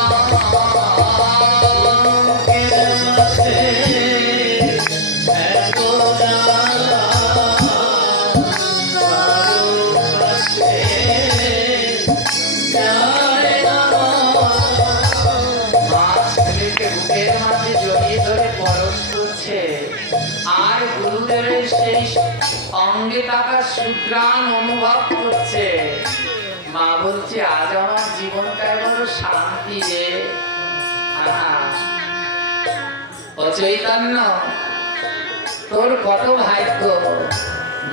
বুকের মাঝে এত জ্বালা, কারো কাছে যাই না বলা। মা ছেলেকে বুকের মাঝে জড়িয়ে ধরে পরশ করছে, আর গুরুদেবের সেই অঙ্গে থাকা সুঘ্রাণ অনুভব করছে। মা বলছে, আজ আমার জীবনটা বড় শান্তি রে। ও চৈতন্য, তোর কত ভাগ্য,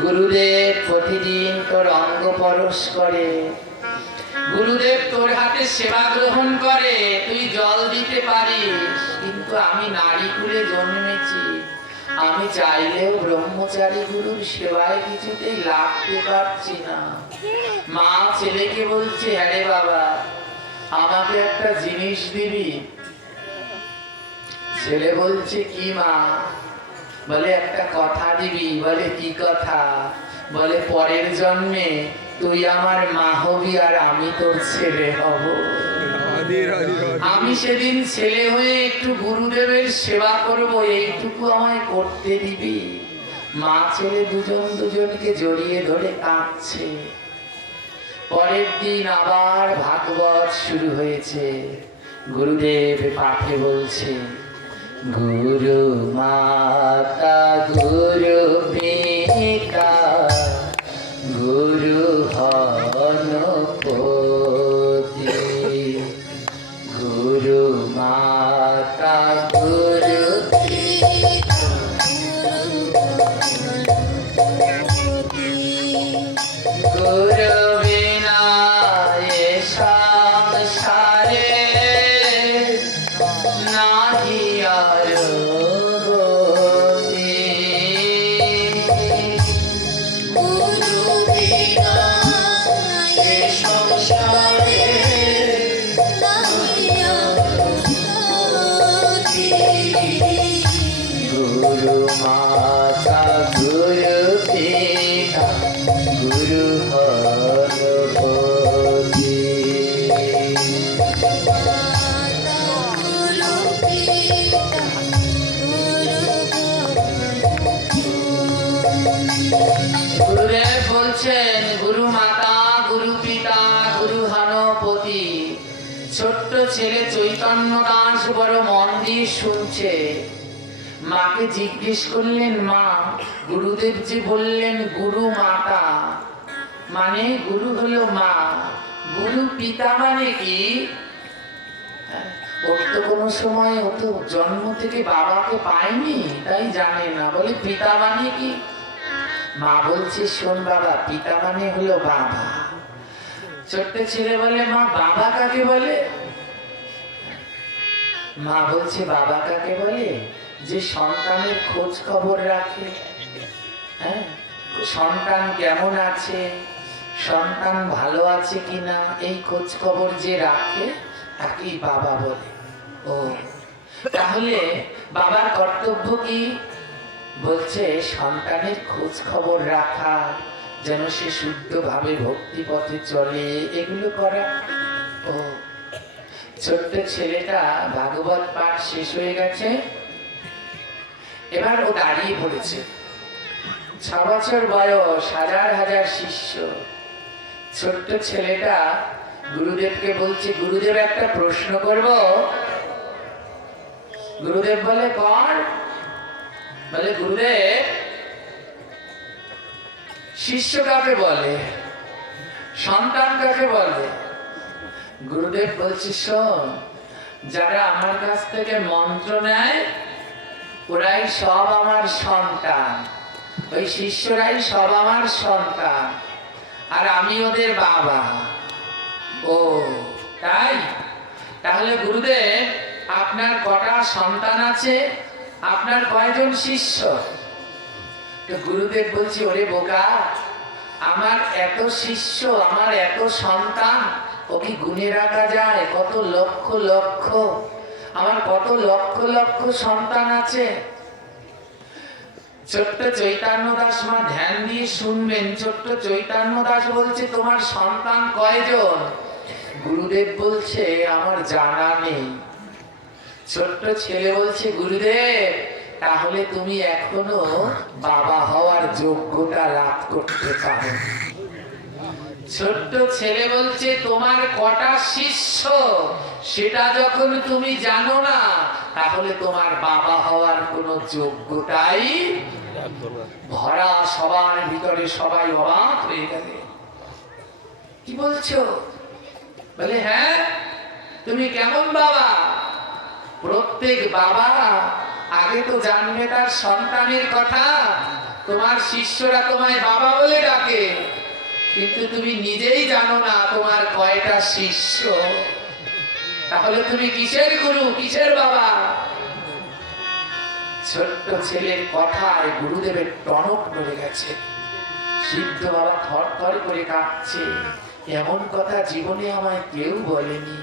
গুরুদেব প্রতিদিন তোর অঙ্গ পরশ করে, গুরুদেব তোর হাতে সেবা গ্রহণ করে, তুই জল দিতে পারিস। কিন্তু আমি নারী কুলে জন্মেছি, আমি চাইলেও ব্রহ্মচারী গুরুর সেবায় কিছুতেই লাগতে পারছি না। মা ছেলেকে বলছে, আরে বাবা, আমাকে একটা জিনিস দিবি? ছেলে বলছে, কি মা? বলে, একটা কথা দিবি। বলে, কি কথা? বলে, পরের জন্মে তুই আমার মা হবি আর আমি তোর ছেলে হব। আমি সেদিন ছেলে হয়ে একটু গুরুদেবের সেবা করব, এইটুকু আমায় করতে দিবি? মা ছেলে দুজন দুজনকে জড়িয়ে ধরে কাঁদছে। পরের দিন আবার ভাগবত শুরু হয়েছে। গুরুদেব পাঠে বলছে, গুরু মাতা গুরু পিতা গুরু হনপতি, গুরু মাতা গুরু গুরু বিনা সংসারে গুরু মাতা গুরু পিতা গুরু হরপতি। গুরুদেব বলছেন গুরু মাতা গুরু পিতা গুরু হরপতি। ছোট্ট ছেলে চৈতন্য দাস বড় মন দিয়ে শুনছে। মাকে জিজ্ঞেস করলেন, মা গুরুদেব যে বললেন গুরু মাতা মানে গুরু হলো মা, গুরু পিতা মানে কি? ওর তো কোনো সময় ও তো জন্ম থেকে বাবাকে পায়নি, তাই জানে না। বলে পিতা মানে কি? মা বলছে, শোন বাবা, পিতা মানে হলো বাবা। ছোট্ট ছেলে বলে, মা বাবা কাকে বলে? মা বলছে, বাবা কাকে বলে? যে সন্তানের খোঁজ খবর রাখে, হ্যাঁ, সন্তান কেমন আছে, সন্তান ভালো আছে কিনা, এই খোঁজ খবর যে রাখে তাকেই বাবা বলে। ও তাহলে বাবার কর্তব্য কি? বলছে সন্তানের খোঁজ খবর রাখা, যেন সে শুদ্ধভাবে ভক্তি পথে চলে, এগুলো করা। ও ছোট্ট ছেলেটা ভাগবত পাঠ শেষ হয়ে গেছে, এবার ও দাঁড়িয়ে পড়েছে। 6 বছর বয়স, হাজার হাজার শিষ্য। ছোট্ট ছেলেটা গুরুদেবকে বলছে, গুরুদেব একটা প্রশ্ন করব। গুরুদেব বলে, কর। বলে, গুরুদেব শিষ্য কাকে বলে, সন্তান কাকে বলে? গুরুদেব বলছে, শোন, যারা আমার কাছ থেকে মন্ত্র নেয় ওরাই সব আমার সন্তান, ওই শিষ্যরাই সব আমার সন্তান, আর আমি ওদের বাবা। ও তাই? তাহলে গুরুদেব আপনার কটা সন্তান আছে, আপনার কয়জন শিষ্য? তো গুরুদেব বলছে, ওরে বোকা, আমার এত শিষ্য, আমার এত সন্তান, ও কি গুণে রাখা যায়? কত লক্ষ লক্ষ, আমার কত লক্ষ লক্ষ সন্তান আছে। ছোট্ট চৈতন্য দাস, মা ধ্যান দিয়ে শুনবেন। ছোট্ট চৈতন্য দাস বলছে, তোমার সন্তান কয়জন? গুরুদেব বলছে, আমার জানা নেই। ছোট্ট ছেলে বলছে, গুরুদেব তাহলে তুমি এখনো বাবা হওয়ার যোগ্যতা লাভ করতে পারো। ছোট্ট ছেলে বলছে, তোমার কটা শিষ্য সেটা যখন তুমি জানো না, তাহলে তোমার বাবা হওয়ার কোনো যোগ্যতাই। ভরা সবার ভিতরে সবাই অবাক হয়ে গেলে, কি বলছো? বলে, হ্যাঁ, তুমি কেমন বাবা? প্রত্যেক বাবা আগে তো জানবে তার সন্তানের কথা। তোমার শিষ্যরা তোমায় বাবা বলে ডাকে, কিন্তু তুমি নিজেই জানো না তোমার কয়টা শিষ্য। তাহলে তুমি কিসের গুরু, কিসের বাবা? ছোট্ট ছেলের কথায় গুরুদেবের টনক নড়ে গেছে। সিদ্ধ বাবা থর থর করে কাঁপছে। এমন কথা জীবনে আমায় কেউ বলেনি।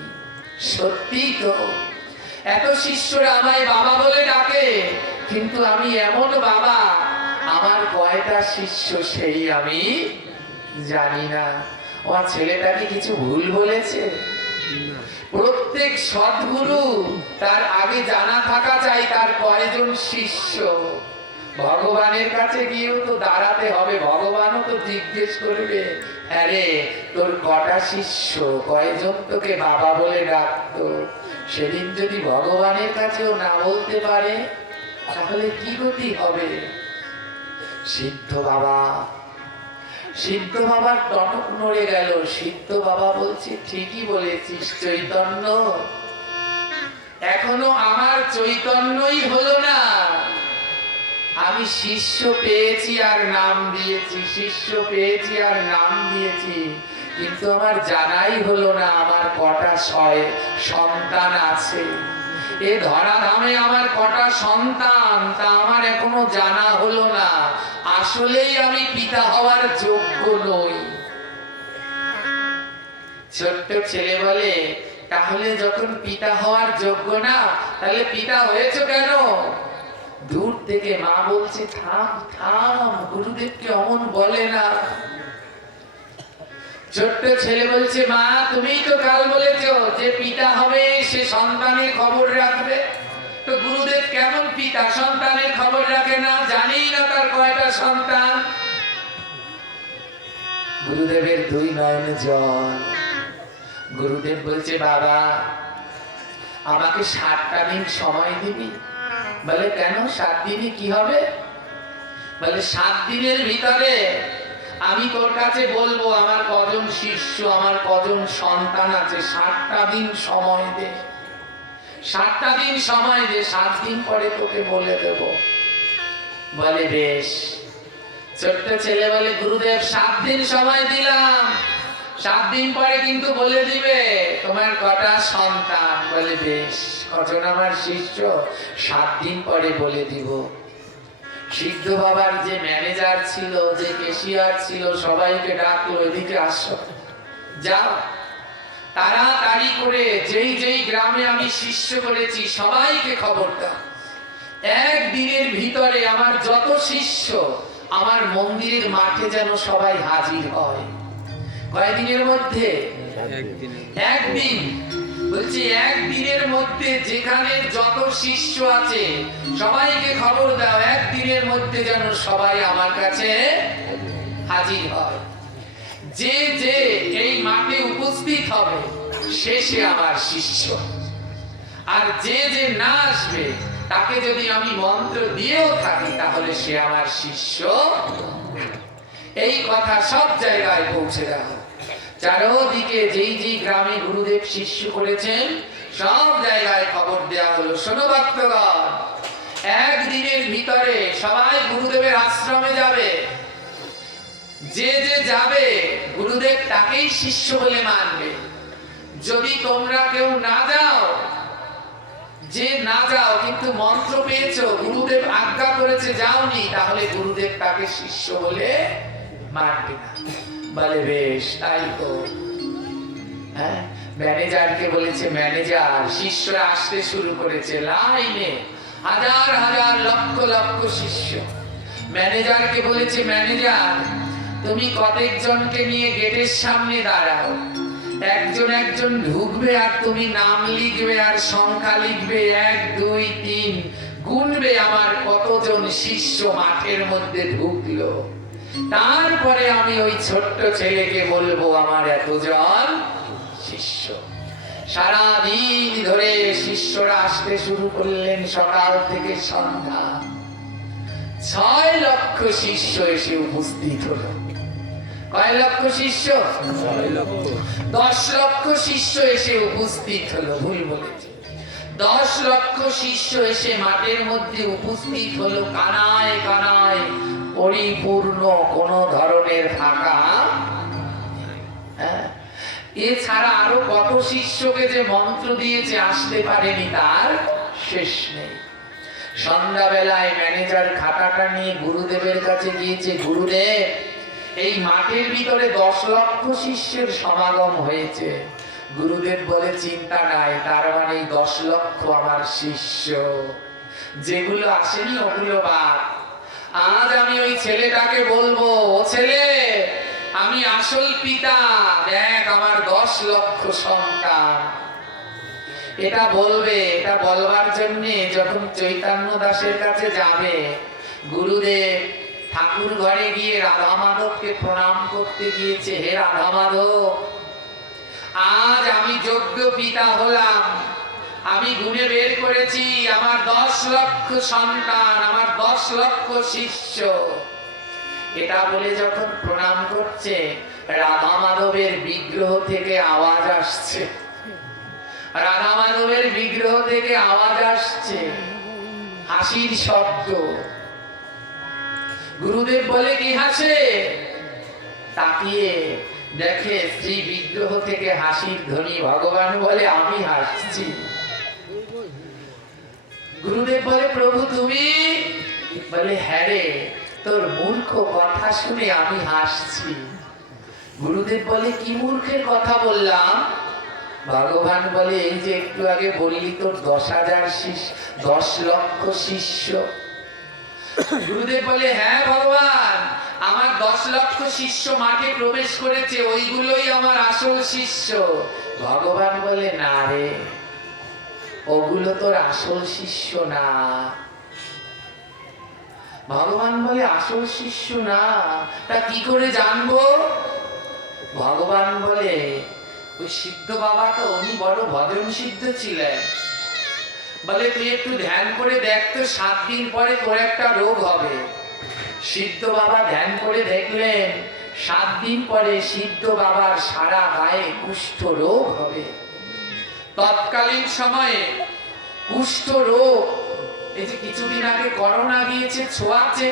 সত্যি তো, এত শিষ্যরা আমায় বাবা বলে ডাকে, কিন্তু আমি এমন বাবা, আমার কয়টা শিষ্য সেই আমি জানি না। আমার ছেলেটা কি কিছু ভুল বলেছে? প্রত্যেক সদ্গুরু তার আগে জানা থাকা চাই তার কয়জন শিষ্য। ভগবানের কাছে গিয়েও তো দাঁড়াতে হবে, ভগবানও তো জিজ্ঞেস করবে, আরে তোর কটা শিষ্য, কয়জন তোকে বাবা বলে ডাকতো? সেদিন যদি ভগবানের কাছেও না বলতে পারে, তাহলে কি গতি হবে? সিদ্ধ বাবার টনক নড়ে গেল। সিদ্ধ বাবা বলছে, ঠিকই বলেছিস চৈতন্য, এখনো আমার চৈতন্যই হলো না। আমি শিষ্য পেয়েছি আর নাম দিয়েছি, শিষ্য পেয়েছি আর নাম দিয়েছি, কিন্তু আমার জানাই হলো না আমার কটা সন্তান আছে। এ ধরাধামে আমার কটা সন্তান, তা আমার এখনো জানা হলো না। আসলেই আমি পিতা হওয়ার যোগ্য নই। ছোট্ট ছেলে বলে, তাহলে যখন পিতা হওয়ার যোগ্য না, তাহলে পিতা হয়েছে কেন? দূর থেকে মা বলছে, থাম থাম, গুরুদেবকে অমন বলে না। ছোট্ট ছেলে বলছে, মা তুমিই তো কাল বলেছ যে পিতা হবে সে সন্তানের খবর রাখবে, তো গুরুদেব কেমন পিতা, সন্তানের খবর রাখে না, জানেই না তার কয়টা সন্তান। গুরুদেবের দুই নয়নে জল। গুরুদেব বলছে, বাবা আমাকে 7টা দিন সময় দিবি। বলে কেন, 7 দিনে কি হবে? বলে 7 দিনের ভিতরে আমি তোর কাছে বলবো আমার কজন শিষ্য, আমার কজন সন্তান আছে। 7টা দিন সময় দে, 7টা দিন সময় দে, 7 দিন পরে তোকে বলে দেব। বলে বেশ। ছোট্ট ছেলে বলে, গুরুদেব 7 দিন সময় দিলাম, 7 দিন পরে কিন্তু বলে দিবে তোমার কটা সন্তান। বলে বেশ, কজন আমার শিষ্য, 7 দিন পরে বলে দিব। সিদ্ধ বাবার যে ম্যানেজার ছিল, যে ক্যাশিয়ার ছিল, সবাইকে ডাকলো, এদিকে আসো, যাও তাড়াতাড়ি করে যেই যেই গ্রামে আমি শিষ্য করেছি সবাইকে খবর দাও, একদিনের ভিতরে আমার যত শিষ্য আমার মন্দিরের মাঠে যেন সবাই হাজির হয়। কয়দিনের মধ্যে? একদিন। বলছি একদিনের মধ্যে যেখানে যত শিষ্য আছে সবাইকে খবর দাও, একদিনের মধ্যে যেন সবাই আমার কাছে হাজির হয়। যে যে এই মাঠে উপস্থিত হবে শেষে আমার শিষ্য, আর যে যে না আসবে তাকে যদি আমি মন্ত্র দিয়েও থাকি তাহলে সে আমার শিষ্য। এই কথা সব জায়গায় পৌঁছে দেওয়া। চারদিকে যেই যেই গ্রামে গুরুদেব শিষ্য করেছেন সব জায়গায় খবর দেওয়া হলো, শোনো ভক্তগণ, একদিনের ভিতরে সবাই গুরুদেবের আশ্রমে যাবে। যে যে যাবে গুরুদেব তাকেই শিষ্য বলে মানবে। যদি তোমরা কেউ না যাও, যে না যাও কিন্তু মন্ত্র পেয়েছো, গুরুদেব আজ্ঞা করেছে যাওনি, তাহলে গুরুদেব তাকে শিষ্য বলে মানবে না। বলে বেশ তাই তো। হ্যাঁ, ম্যানেজারকে বলেছে, ম্যানেজার শিষ্যরা আসতে শুরু করেছে, লাইনে হাজার হাজার লক্ষ লক্ষ শিষ্য। ম্যানেজারকে বলেছে, ম্যানেজার তুমি কতক জনকে নিয়ে গেটের সামনে দাঁড়াও, একজন একজন ঢুকবে আর তুমি নাম লিখবে আর সংখ্যা লিখবে, 1 2 3 গুনবে আমার কতজন শিষ্য মাঠের মধ্যে ঢুকলো। তারপরে আমি ওই ছোট্ট ছেলেকে বলবো আমার এতজন শিষ্য। সারা দিন ধরে শিষ্যরা আসতে শুরু করলেন, সকাল থেকে সন্ধ্যা। 6 লক্ষ শিষ্য এসে উপস্থিত হলো। কয় লক্ষ শিষ্য? 10 লক্ষ শিষ্য এসে উপস্থিত হলো। ভুল বলেছি, 10 লক্ষ শিষ্য এসে মাঠের মধ্যে উপস্থিত হলো, কানায় কানায় পরিপূর্ণ, কোন ধরনের ফাঁকা। এছাড়া আরো কত শিষ্যকে যে মন্ত্র দিয়েছে আসতে পারেনি তার শেষ নেই। সন্ধ্যাবেলায় ম্যানেজার খাতাটা নিয়ে গুরুদেবের কাছে গিয়েছে, গুরুদেব এই মাঠের ভিতরে 10 লক্ষ শিষ্যের সমাগম হয়েছে। গুরুদেব বলে, চিন্তা নাই, তার মানে 10 লক্ষ আমার শিষ্য, যেগুলো আসেনি ওগুলো বাদ। আজ আমি ওই ছেলেটাকে বলবো, ও ছেলে আমি আসল পিতা, দেখ আমার 10 লক্ষ সন্তান। এটা বলবে, এটা বলবার জন্য যখন চৈতন্য দাসের কাছে যাবে, গুরুদেব ঠাকুর ঘরে গিয়ে রাধা মাধবকে প্রণাম করতে গিয়েছে, হে রাধা মাধব আজ আমি যোগ্য পিতা হলাম, আমি গুণে বের করেছি আমার 10 লক্ষ সন্তান, আমার 10 লক্ষ শিষ্য। এটা বলে যখন প্রণাম করছে, রাধা মাধবের বিগ্রহ থেকে আওয়াজ আসছে, রাধা মাধবের বিগ্রহ থেকে আওয়াজ আসছে, হাসির শব্দ। গুরুদেব বলে, কি হাসে? তাকিয়ে দেখে শ্রী বিগ্রহ থেকে হাসির ধ্বনি। ভগবান বলে, আমি হাসছি। গুরুদেব বলে, প্রভু তুমি? বলে, হ্যাঁ রে, তোর মূর্খ কথা শুনে আমি হাসছি। গুরুদেব বলে কি মূর্খের কথা বললাম? ভগবান বলে এই যে একটু আগে বললি তোর 10,000 শিষ্য, 10 লক্ষ শিষ্য। গুরুদেব বলে হ্যাঁ ভগবান, আমার 10 লক্ষ শিষ্য মাঠে প্রবেশ করেছে, ওইগুলোই আমার আসল শিষ্য। ভগবান বলে না রে, ওগুলো তোর আসল শিষ্য না। ভগবান বলে আসল শিষ্য না, তা কি করে জানবো? ভগবান বলে ওই সিদ্ধ বাবা তো উনি বড় ভজন সিদ্ধ ছিলেন। বলে তুই একটু ধ্যান করে দেখ তো, 7 দিন পরে তোর একটা রোগ হবে। সিদ্ধ বাবা ধ্যান করে দেখলেন 7 দিন পরে সিদ্ধ বাবার সারা গায়ে কুষ্ঠ রোগ হবে। তৎকালীন সময়ে কুষ্ঠ রোগ, এই যে কিছুদিন আগে করোনা গিয়েছে ছোঁয়াচে,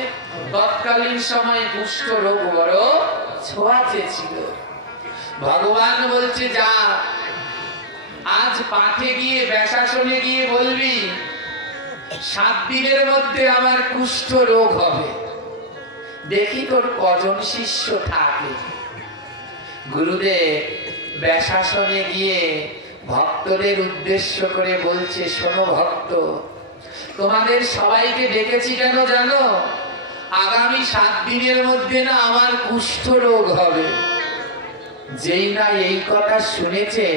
তৎকালীন সময়ে কুষ্ঠ রোগ বড় ছোঁয়াচে ছিল। ভগবান বলছে যা, আজ পাঠে গিয়ে ব্যাসাসনে গিয়ে বলবি 7 দিনের মধ্যে আমার কুষ্ঠ রোগ হবে, দেখি তোর কজন শিষ্য থাকে। গুরুদেব ব্যাসাসনে গিয়ে ভক্তদের উদ্দেশ্য করে বলছে শোনো ভক্ত, তোমাদের সবাইকে ডেকেছি কেন জানো? আগামী 7 দিনের মধ্যে না আমার কুষ্ঠ রোগ হবে। যেই না এই কথা শুনেছে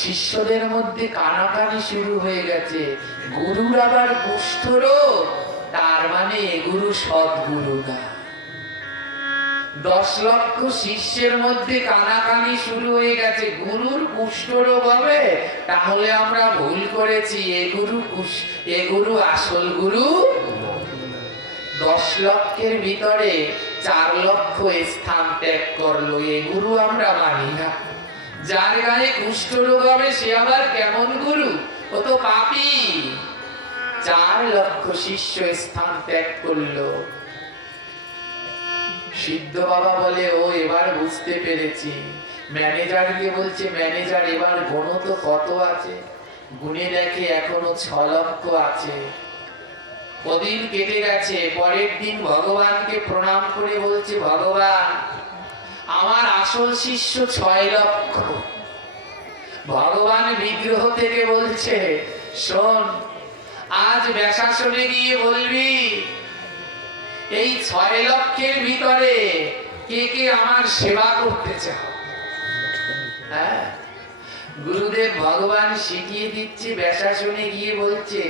শিষ্যদের মধ্যে কানাকানি শুরু হয়ে গেছে, গুরুর আবার কুষ্ঠ রোগ, তার মানে এ গুরু সদ্গুরু না। 10 লক্ষ শিষ্যের মধ্যে কানাকানি শুরু হয়ে গেছে, গুরুর কুষ্ঠ রোগ হবে, তাহলে আমরা ভুল করেছি, এ গুরু আসল গুরু। 10 লক্ষের ভিতরে 4 লক্ষ স্থান ত্যাগ করলো, এ গুরু আমরা মানি না। যার গায়ে কুষ্ঠ রোগ হবে সে আবার কেমন গুরু? ও তো পাপী। 4 লক্ষ শিষ্য স্থান ত্যাগ করলো। সিদ্ধ বাবা বলে ও এবার বুঝতে পেরেছি। ম্যানেজারকে বলছে ম্যানেজার এবার গুণ তো কত আছে? গুণে দেখে এখনো 6 লক্ষ আছে। ওদিন কেটে গেছে, পরের দিন ভগবানকে প্রণাম করে বলছে ভগবান আমার আসল শিষ্য 6 লক্ষ। ভগবান বিগ্রহ থেকে বলছে শোন, আজ ব্যাসাসনে গিয়ে বলবি এই 6 লক্ষের ভিতরে কে কে আমার সেবা করতে চাও। হ্যাঁ, গুরুদেব ভগবান শিখিয়ে দিচ্ছে, ব্যাসাসনে গিয়ে বলছে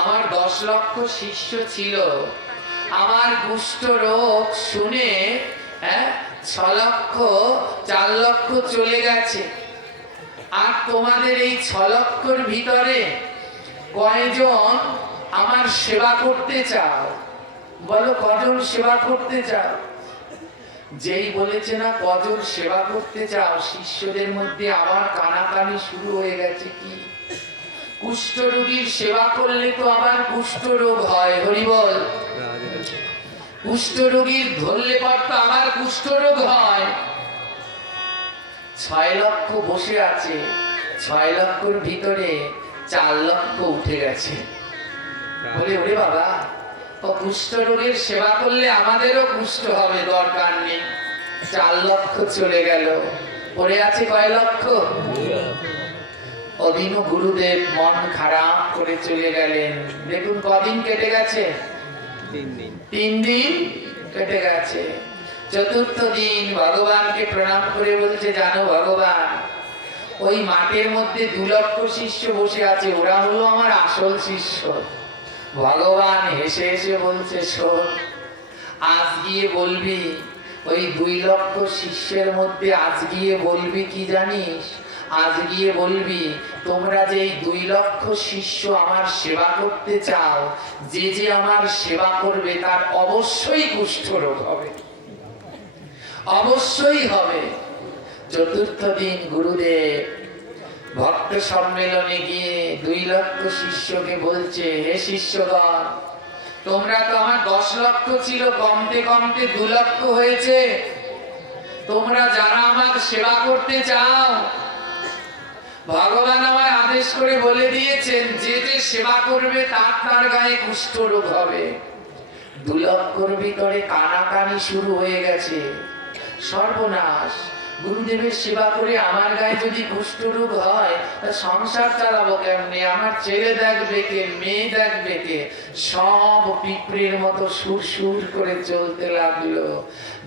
আমার 10 লক্ষ শিষ্য ছিল, আমার কুষ্ঠ রোগ শুনে 6 লক্ষ 4 লক্ষ চলে গেছে, আর তোমাদের এই 6 লক্ষর ভিতরে কয়জন আমার সেবা করতে চাও? বলো কজন সেবা করতে চাও? যেই বলেছে না কজন সেবা করতে চাও, শিষ্যদের মধ্যে আবার কানাকানি শুরু হয়ে গেছে। কি কুষ্ঠ রোগীর সেবা করলে তো আবার কুষ্ঠ রোগ হয়, হরি বল। কুষ্ঠ রোগীর ধরলে পর তো আবার কুষ্ঠ রোগ হয়। 6 লক্ষ বসে আছে, 6 লক্ষর ভিতরে 4 লক্ষ উঠে গেছে। বলে ওরে বাবা, ও কুষ্ঠ রোগের সেবা করলে আমাদেরও কুষ্ঠ হবে, দরকার নেই। 4 লক্ষ চলে গেল, পড়ে আছে কয় লক্ষ? ওদিনও গুরুদেব মন খারাপ করে চলে গেলেন। দেখুন কদিন কেটে গেছে? 3 দিন কেটে গেছে। চতুর্থ দিন ভগবানকে প্রণাম করে বলছে জানো ভগবান, ওই মাঠের মধ্যে 2 লক্ষ শিষ্য বসে আছে, ওরা হলো আমার আসল শিষ্য। ভগবান হেসে হেসে বলছে শোন, আজ গিয়ে বলবি ওই 2 লক্ষ শিষ্যের মধ্যে, আজ গিয়ে বলবি কি জানিস? আজ গিয়ে বলবি তোমরা যে এই 2 লক্ষ শিষ্য আমার সেবা করতে চাও, যে যে আমার সেবা করবে তার অবশ্যই কুষ্ঠ রোগ হবে, অবশ্যই হবে। চতুর্থ দিন গুরুদেব ভক্ত সম্মেলনে গিয়ে 2 লক্ষ শিষ্যকে বলছে হে শিষ্যগণ, তোমরা তো আমার 10 লক্ষ ছিল, কমতে কমতে 2 লক্ষ হয়েছে। তোমরা যারা আমার সেবা করতে চাও, ভগবান আমায় আদেশ করে বলে দিয়েছেন যে যে সেবা করবে তার গায়ে কুষ্ঠ রোগ হবে। 2 লক্ষর ভিতরে কানাকানি শুরু হয়ে গেছে। সর্বনাশ, গুরুদেবের সেবা করে আমার গায়ে যদি কুষ্ঠরোগ হয় তা সংসার চালাবো কেমনে? আমার ছেলে দেখবে কে, মেয়ে দেখবে কে? সব পিঁপড়ের মতো সুর সুর করে চলতে লাগলো।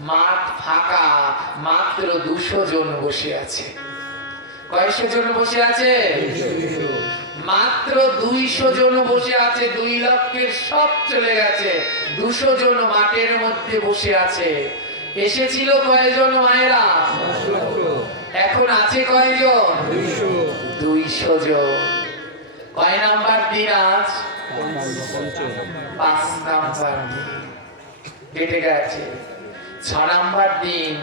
মাঠ ফাঁকা, মাত্র 200 জন বসে আছে। কয়শো জন বসে আছে? মাত্র 200 জন বসে আছে। 2 লক্ষের সব চলে গেছে। 200 জন মাঠের মধ্যে বসে আছে। এসেছিল কয়জন মায়েরা? এখন আছে কয়জন? 200 জন। কয় নাম্বার দিন আজ? 5 নাম্বার দিন কেটে গেছে। 6 নাম্বার দিন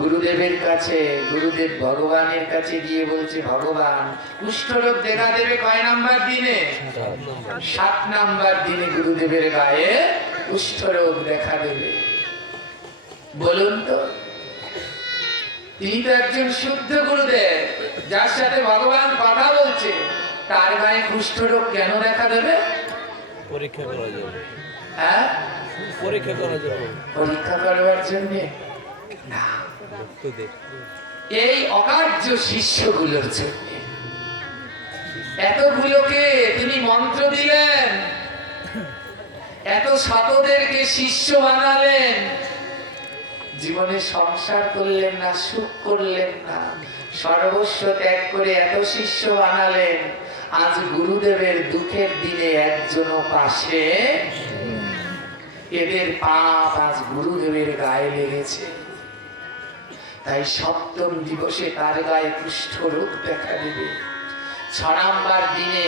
গুরুদেবের কাছে, গুরুদেব ভগবানের কাছে গিয়ে বলছে, ভগবান কুষ্ঠরোগ দেখা দেবে কয় নাম্বার দিনে? 7 নাম্বার দিনে গুরুদেবের গায়ে কুষ্ঠরোগ দেখা দেবে। বলুন তো, তিনি তো একজন শুদ্ধ গুরুদেব, যার সাথে ভগবান কথা বলছে, তার গায়ে কুষ্ঠরোগ কেন দেখা দেবে? পরীক্ষা করা যাবে। হ্যাঁ, পরীক্ষা করা যাবে। পরীক্ষা করবার জন্য না, এই অকার্য শিষ্যগুলোর জন্য। এতগুলোকে তিনি মন্ত্র দিলেন, এত শতদেরকে শিষ্য বানালেন, জীবনে সংসার করলেন না, সুখ করলেন না, সর্বস্ব ত্যাগ করে এত শিষ্য বানালেন। আজ গুরুদেবের দুঃখের দিনে একজনও পাশে, এদের পাপ আজ গুরুদেবের গায়ে লেগেছে। তাই 7ম দিবসে তার গায়ে কুষ্ঠরোগ দেখা দেবে। 6 নাম্বার দিনে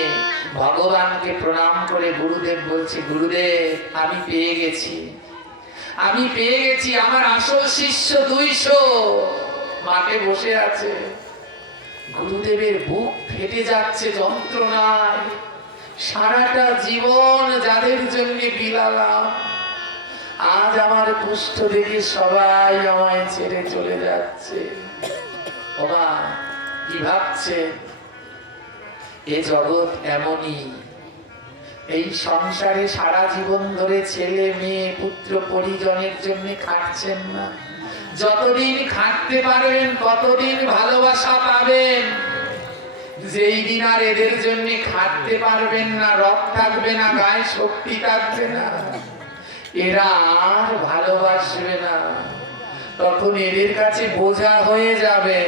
ভগবানকে প্রণাম করে গুরুদেব বলছে, গুরুদেব আমি পেয়ে গেছি, আমি পেয়ে গেছি। আমার আসল শিষ্য 200 মাঠে বসে আছে। গুরুদেবের বুক ফেটে যাচ্ছে যন্ত্রণায়। সারাটা জীবন যাদের জন্য বিলালাম, আজ আমার কুষ্ঠ দেখে সবাই আমায় ছেড়ে চলে যাচ্ছে। ওমা, কি ভাবছে? এ জগৎ এমনই। এই সংসারে সারা জীবন ধরে ছেলে মেয়ে পুত্র পরিজনের জন্য খাটছেন না। যতদিন খাটতে পারবেন ততদিন ভালোবাসা পাবেন। যেই দিন আর এদের জন্য খাটতে পারবেন না, রব থাকবে না, গায়ে শক্তি থাকবে না, এরা আর ভালোবাসবে না, তখন এদের কাছে বোঝা হয়ে যাবে।